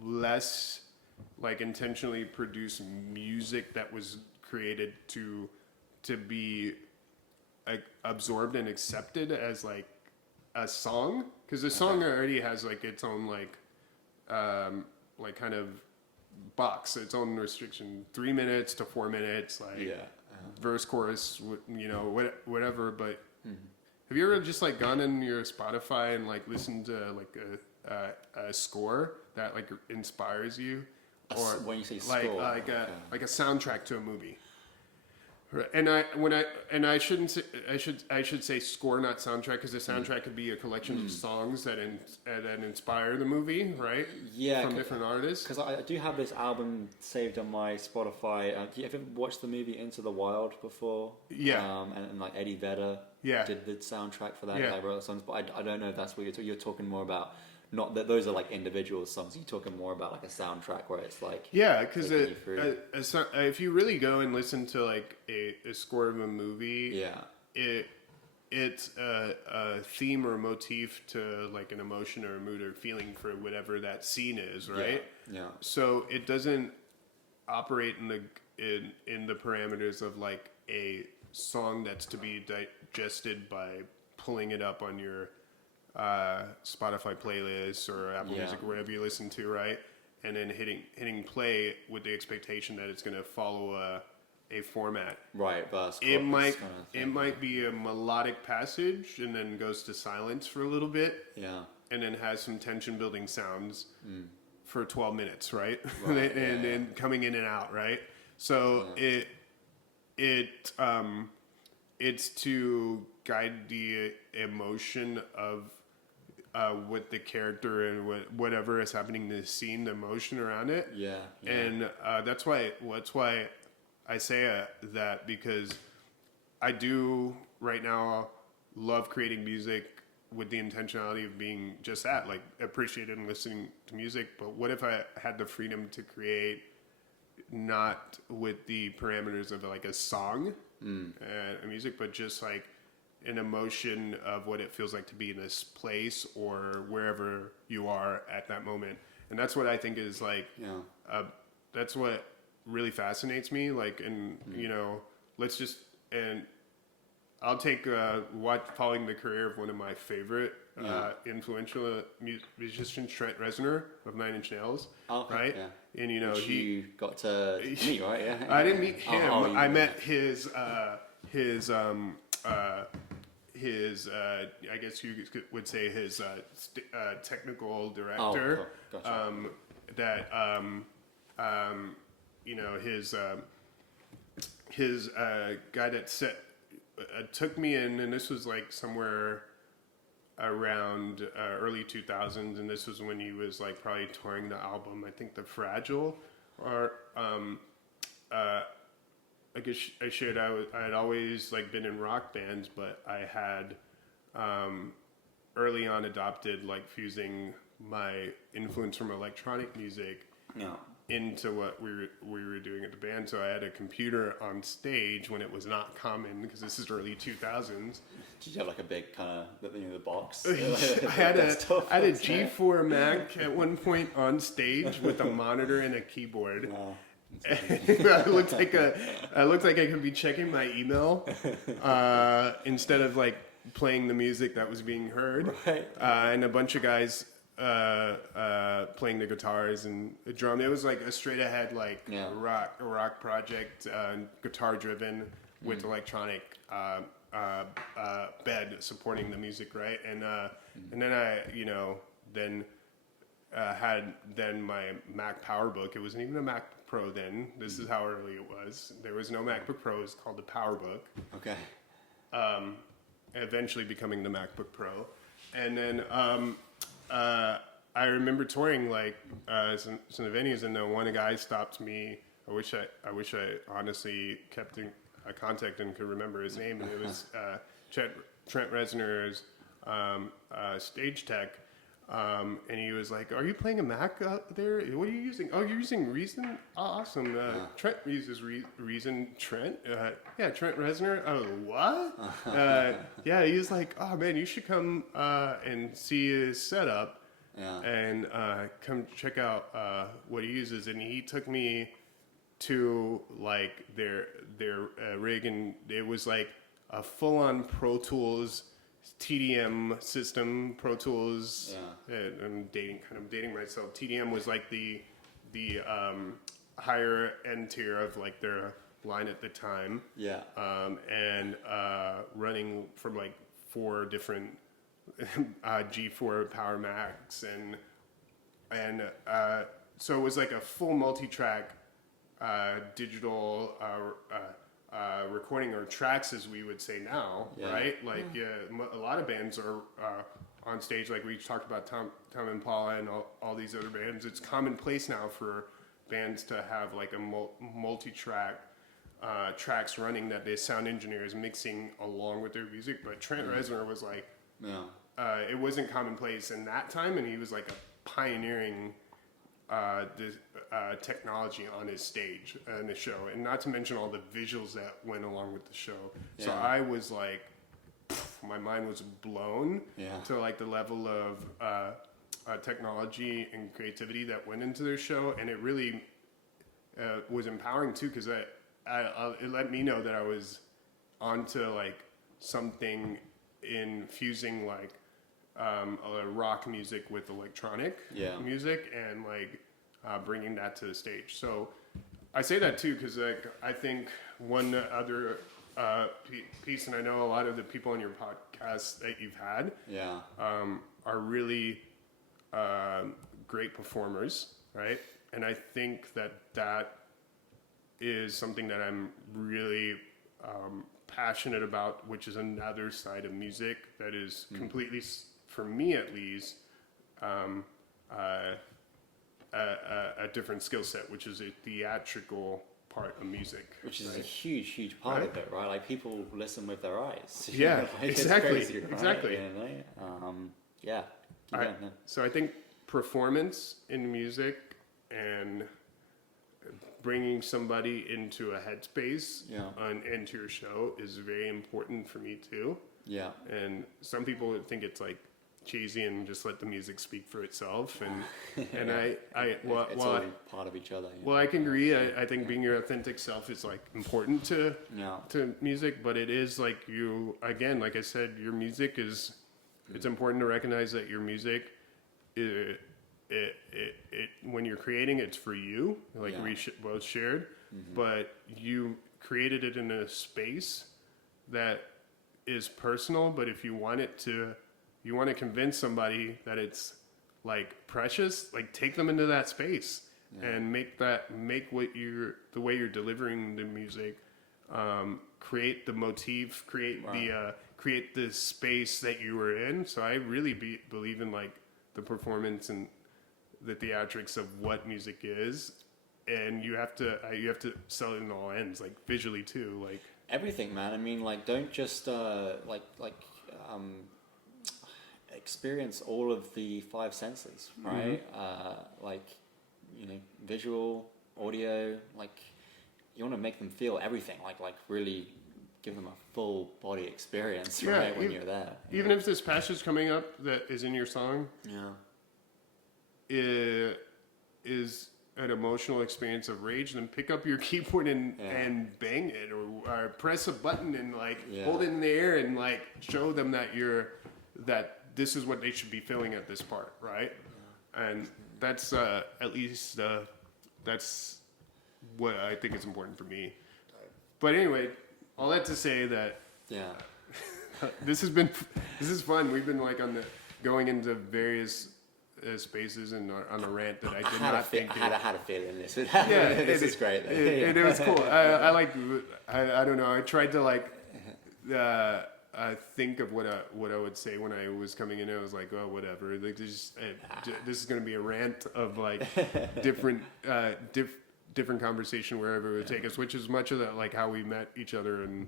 less, like, intentionally produced music that was created to be, like, absorbed and accepted as, like, a song. Because the song already has, like, its own, like, kind of box, its own restriction, 3 minutes to 4 minutes, like... verse, chorus, you know, whatever. But have you ever just like gone in your Spotify and like listened to like a score that like inspires you, or when you say like score, like a soundtrack to a movie? And I shouldn't say, I should say score, not soundtrack, because the soundtrack could be a collection of songs that inspire the movie, right? Yeah, from different artists. Because I do have this album saved on my Spotify. Do you ever watched the movie Into the Wild before? Yeah. And like Eddie Vedder did the soundtrack for that. Yeah. Like, wrote the songs, but I don't know if that's what you're talking more about. Not that those are like individual songs. You're talking more about like a soundtrack where it's like because if you really go and listen to like a score of a movie, it's a theme or a motif to like an emotion or a mood or feeling for whatever that scene is, right? Yeah. So it doesn't operate in the parameters of like a song that's to be digested by pulling it up on your Spotify playlist or Apple Music or whatever you listen to, right? And then hitting play with the expectation that it's going to follow a format. Right, it might be a melodic passage and then goes to silence for a little bit. Yeah. And then has some tension building sounds for 12 minutes, right? Right, and then coming in and out, right? So it's to guide the emotion of what the character and whatever is happening in the scene, the emotion around it. Yeah. And that's why I say that, because I do right now love creating music with the intentionality of being just that, like appreciating and listening to music. But what if I had the freedom to create not with the parameters of like a song, a music, but just like an emotion of what it feels like to be in this place or wherever you are at that moment. And that's what I think is like, that's what really fascinates me. Like, and you know, and I'll take following the career of one of my favorite influential musicians, Trent Reznor of Nine Inch Nails, right? Yeah. And you know, you got to meet, right? Yeah. I didn't meet him. I met his I guess you would say his technical director. Oh, gotcha. You know, his guy that took me in, and this was like somewhere around early 2000s, and this was when he was like probably touring the album, I think The Fragile, or like I shared, I had always like been in rock bands, but I had early on adopted like fusing my influence from electronic music into what we were doing at the band. So I had a computer on stage when it was not common, because this is early 2000s. Did you have like a big kind of, the box? I had a G4 Mac at one point on stage with a monitor and a keyboard. Wow. I looked like I could be checking my email instead of like playing the music that was being heard. Right. And a bunch of guys playing the guitars and the drum. It was like a straight ahead like rock project, guitar driven with electronic bed supporting the music, right? And then I had my Mac PowerBook. It wasn't even a Mac Pro then. This is how early it was. There was no MacBook Pro. It was called the PowerBook. Okay. Eventually becoming the MacBook Pro, and then I remember touring like some of the venues, and then one guy stopped me. I wish I honestly kept in contact and could remember his name, and it was Trent Reznor's stage tech. And he was like, "Are you playing a Mac out there? What are you using? Oh, you're using Reason? Awesome. Trent uses Reason. Trent? Yeah, Trent Reznor. Oh, what? Yeah, he was like, oh man, you should come and see his setup and come check out what he uses." And he took me to like their rig, and it was like a full-on Pro Tools TDM system. Pro Tools. I'm dating myself. TDM was like the higher end tier of like their line at the time. And running from like 4 different G4 Power Macs, and so it was like a full multi-track digital recording, or tracks as we would say now, right? Like a lot of bands are on stage, like we talked about Tom Impala and all these other bands. It's commonplace now for bands to have like a multi-track tracks running that the sound engineer is mixing along with their music. But Trent Reznor was like, it wasn't commonplace in that time, and he was like a pioneering the technology on his stage and the show, and not to mention all the visuals that went along with the show. So I was like, my mind was blown to like the level of technology and creativity that went into their show, and it really was empowering too, because it let me know that I was onto like something in fusing like rock music with electronic music, and like bringing that to the stage. So I say that too because like I think one other piece, and I know a lot of the people on your podcast that you've had are really great performers, right? And I think that is something that I'm really passionate about, which is another side of music that is completely, for me at least, a different skill set, which is a theatrical part of music. Which is a huge part of it, right? Like people listen with their eyes. Yeah, like, exactly. It's crazy, right? Exactly. So I think performance in music and bringing somebody into a headspace and into your show is very important for me too. Yeah. And some people would think it's like cheesy and just let the music speak for itself, and it's all part of each other. Well, I can agree. I think being your authentic self is like important to music, but it is like you, again, like I said, your music is. It's important to recognize that your music, when you're creating, it's for you, like we both shared, but you created it in a space that is personal. But if you want to convince somebody that it's like precious, like take them into that space and make the way you're delivering the music, create the motif, create the space that you were in. So I really believe in like the performance and the theatrics of what music is, and you have to sell it in all ends, like visually too, like everything, man. I mean, like, don't just experience all of the five senses, right? Like, you know, visual, audio, like, you want to make them feel everything, like really give them a full body experience, right, when you're there. Even if this passage coming up that is in your song is an emotional experience of rage, then pick up your keyboard and bang it, or press a button and like hold it in the air and like show them that this is what they should be feeling at this part, right? And that's at least that's what I think is important for me. But anyway, all that to say that this is fun. We've been like going into various spaces and on a rant that I did not think. I had a feeling this. This is great. It was cool. I don't know. I tried to like think of what I would say when I was coming in. I was like, oh, whatever. Like, this is going to be a rant of like different conversation wherever it would take us, which is much of that like how we met each other and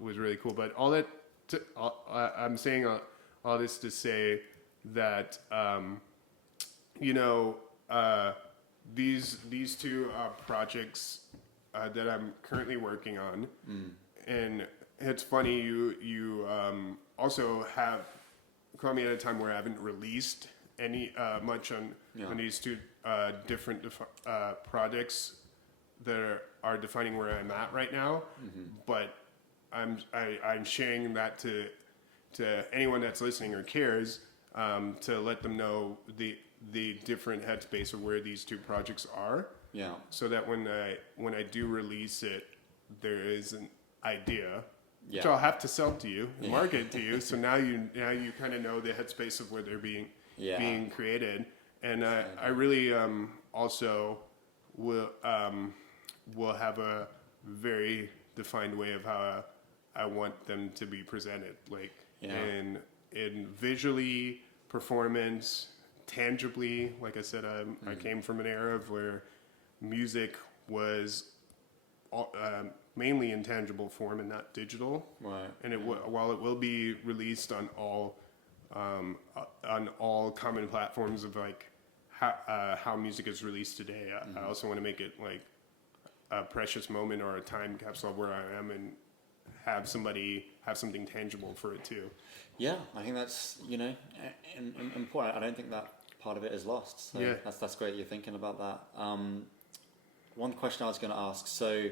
was really cool. But all that I'm saying all this to say that these two projects that I'm currently working on, and it's funny you also have caught me at a time where I haven't released any much on these two different projects that are defining where I'm at right now, but I'm sharing that to anyone that's listening or cares, to let them know the different headspace of where these two projects are. Yeah. So that when I do release it, there is an idea, which I'll have to sell to you and market to you. So now you kind of know the headspace of where they're being created, and I really also will have a very defined way of how I want them to be presented, like in visually, performance, tangibly. Like I said, I came from an era of where music was mainly in tangible form and not digital. Right. And while it will be released on all common platforms of like how music is released today, I also want to make it like a precious moment or a time capsule of where I am and have something tangible for it too. Yeah, I think that's important. I don't think that part of it is lost. So that's great you're thinking about that. One question I was going to ask. So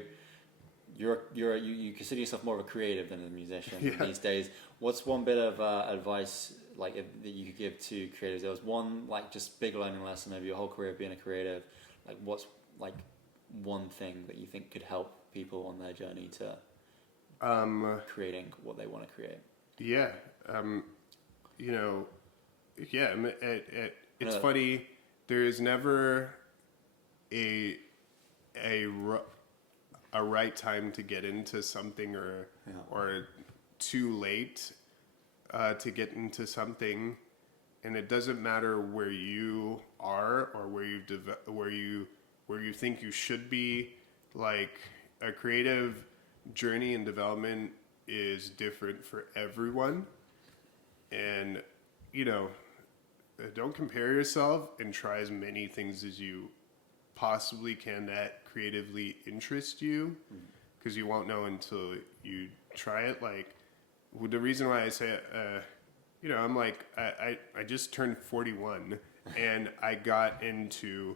you consider yourself more of a creative than a musician these days. What's one bit of advice that you could give to creatives? There was one like just big learning lesson of your whole career being a creative. Like what's like one thing that you think could help people on their journey to creating what they want to create? Yeah. It's funny. There is never a right time to get into something or too late to get into something, and it doesn't matter where you are or where you think you should be. Like a creative journey and development is different for everyone, and don't compare yourself, and try as many things as you possibly can that creatively interest you, because you won't know until you try it. Like the reason why I say I'm like I just turned 41 and I got into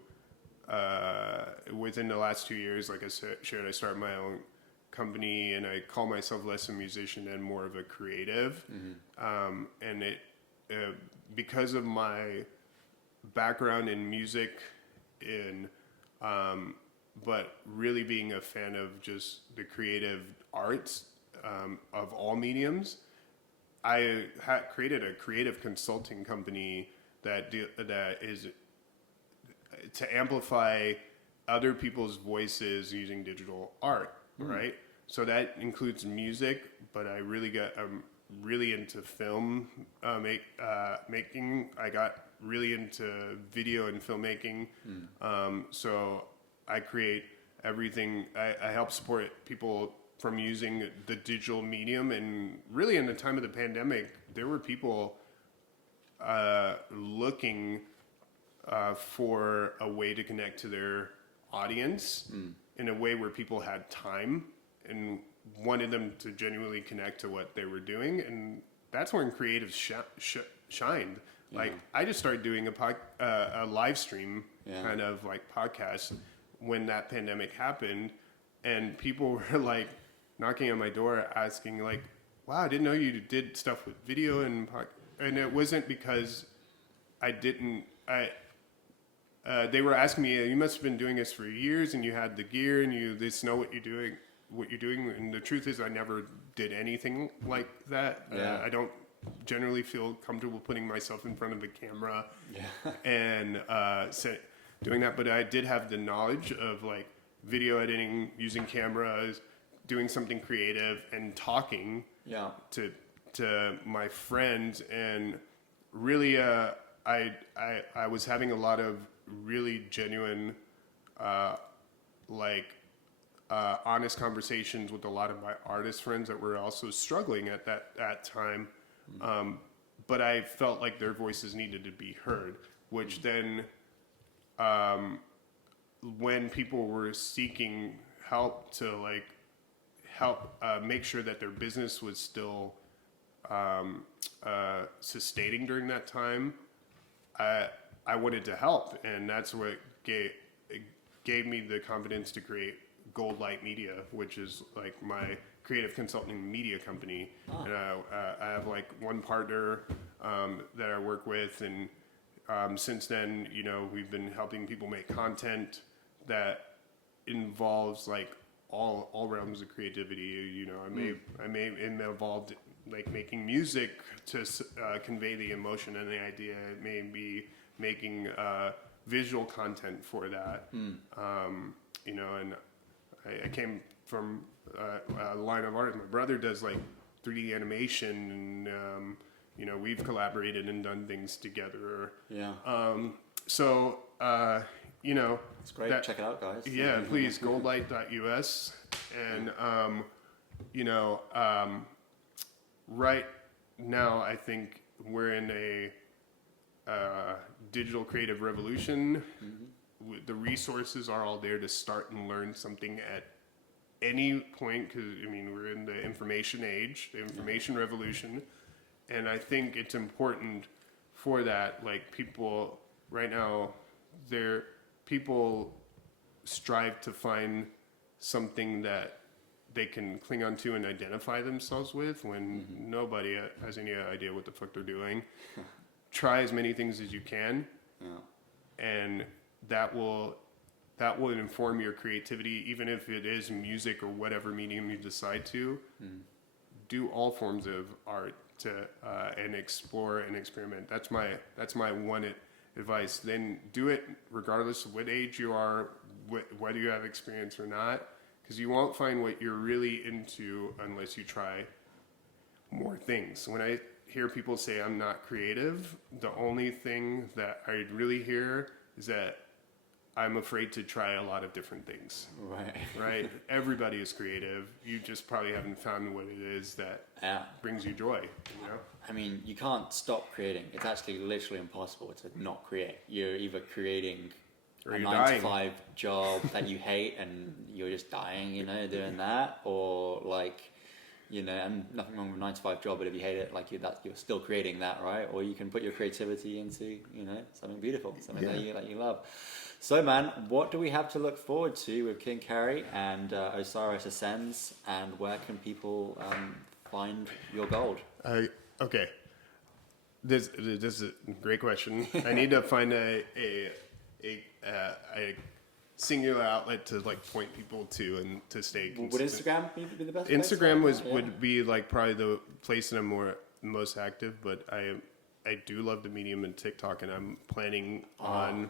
within the last 2 years, like I shared, I started my own company, and I call myself less a musician and more of a creative. And it because of my background in music, but really being a fan of just the creative arts of all mediums, I created a creative consulting company that is to amplify other people's voices using digital art, right? So that includes music, but I'm really into film making. I got really into video and filmmaking. So I create everything. I help support people from using the digital medium. And really in the time of the pandemic, there were people looking for a way to connect to their audience in a way where people had time and wanted them to genuinely connect to what they were doing. And that's when creatives shined. Like I just started doing a live stream kind of like podcast when that pandemic happened, and people were like knocking on my door asking like, wow, I didn't know you did stuff with video and it wasn't because they were asking me, you must have been doing this for years and you had the gear and you just know what you're doing. And the truth is I never did anything like that. I don't generally feel comfortable putting myself in front of a camera and doing that. But I did have the knowledge of like video editing, using cameras, doing something creative and talking to my friends. And really, I was having a lot of really genuine, honest conversations with a lot of my artist friends that were also struggling at that time. But I felt like their voices needed to be heard, which then, when people were seeking help to make sure that their business was still sustaining during that time, I wanted to help, and that's what gave me the confidence to create Gold Light Media, which is like my creative consulting media company. And I have like one partner that I work with, and since then, we've been helping people make content that involves like all realms of creativity. I may am involved like making music to convey the emotion and the idea. It may be making visual content for that. And I came from a line of art. My brother does like 3D animation, and we've collaborated and done things together. It's great. Check it out, guys. Yeah, please, goldlight.us. And right now I think we're in a digital creative revolution. The resources are all there to start and learn something at any point, because we're in the information age, the information revolution, and I think it's important for that. Like people right now, people strive to find something that they can cling onto and identify themselves with when nobody has any idea what the fuck they're doing. Try as many things as you can, and that will inform your creativity, even if it is music or whatever medium you decide to. Do all forms of art and explore and experiment. That's my one advice. Then do it regardless of what age you are, whether you have experience or not, because you won't find what you're really into unless you try more things. When I hear people say I'm not creative, the only thing that I really hear is that I'm afraid to try a lot of different things. Right? Everybody is creative. You just probably haven't found what it is that brings you joy. You can't stop creating. It's actually literally impossible to not create. You're either creating a 9-to-5 job that you hate and you're just dying, doing that, or and nothing wrong with a 9-to-5 job, but if you hate it, you're still creating that, right? Or you can put your creativity into, something beautiful, something that you love. So, man, what do we have to look forward to with King Kharry and Osiris Ascends, and where can people find your gold? Okay, this is a great question. I need to find a singular outlet to point people to and to stay consistent. Would Instagram be the best Instagram would be probably the place that I'm most active, but I do love the medium in TikTok, and I'm planning on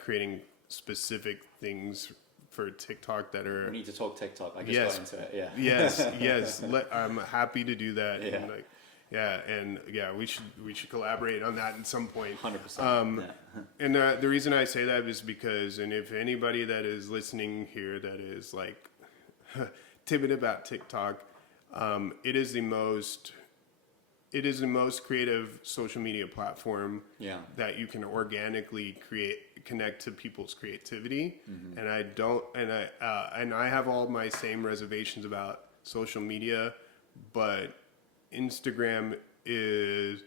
creating specific things for TikTok that are. We need to talk TikTok. I just got into it. Yeah. Yes. I'm happy to do that. Yeah. And Yeah, and yeah, we should collaborate on that at some point. 100%. And the reason I say that is because, and if anybody that is listening here that is like timid about TikTok, it is the most creative social media platform that you can organically connect to people's creativity. And I have all my same reservations about social media, but Instagram is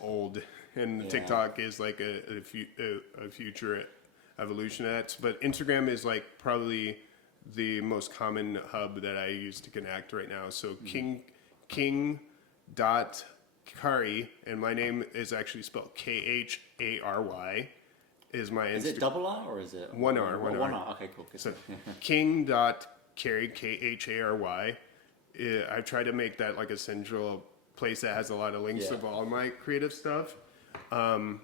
old, and TikTok is like a future evolution of that. But Instagram is like probably the most common hub that I use to connect right now. So King.Kharry, and my name is actually spelled Kharry, is my Instagram. Is it double R or is it one R? One R. Okay, cool. So King.Kharry, Kharry. I've tried to make that like a central place that has a lot of links of all my creative stuff. On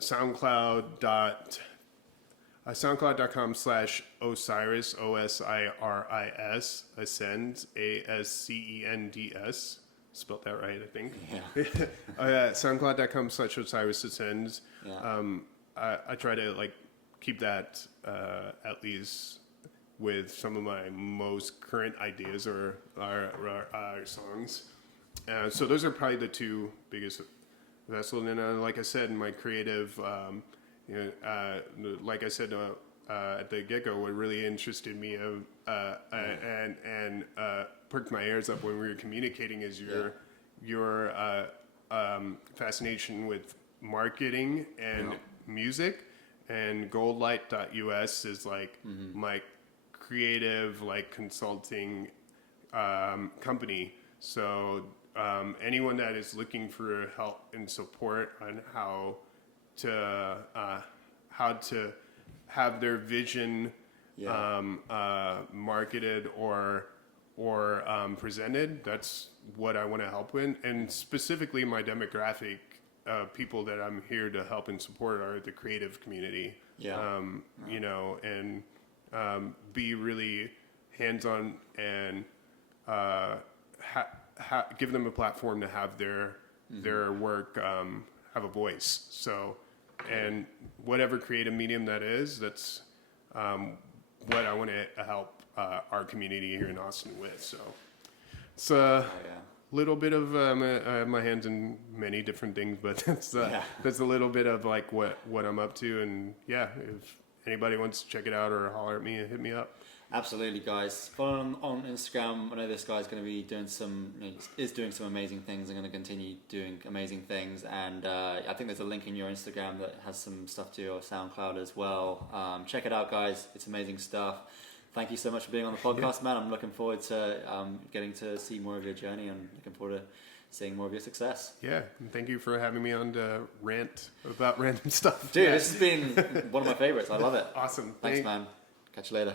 SoundCloud.com/Osiris, OSIRIS, Ascends, ASCENDS. Spelled that right, I think. Yeah. SoundCloud.com/Osiris Ascends. I try to like keep that at least with some of my most current ideas or songs. So those are probably the two biggest vessels. And like I said, in my creative, like I said at the get-go, what really interested me and perked my ears up when we were communicating is your fascination with marketing and music. And goldlight.us is like my creative like consulting company. So anyone that is looking for help and support on how to have their vision marketed or presented, that's what I want to help with. And specifically my demographic people that I'm here to help and support are the creative community. You know, and be really hands-on and give them a platform to have their work have a voice. So, and whatever creative medium that is, that's what I want to help our community here in Austin with. So it's a little bit of I have my hands in many different things, but that's a little bit of like what I'm up to. And if anybody wants to check it out or holler at me, hit me up. Absolutely, guys. Follow him on Instagram. I know this guy's going to be doing some amazing things and going to continue doing amazing things. And I think there's a link in your Instagram that has some stuff to your SoundCloud as well. Check it out, guys. It's amazing stuff. Thank you so much for being on the podcast, man. I'm looking forward to getting to see more of your journey and looking forward to seeing more of your success. Yeah, and thank you for having me on to rant about random stuff. Dude, this has been one of my favorites. I love it. Awesome. Thanks, man. Catch you later.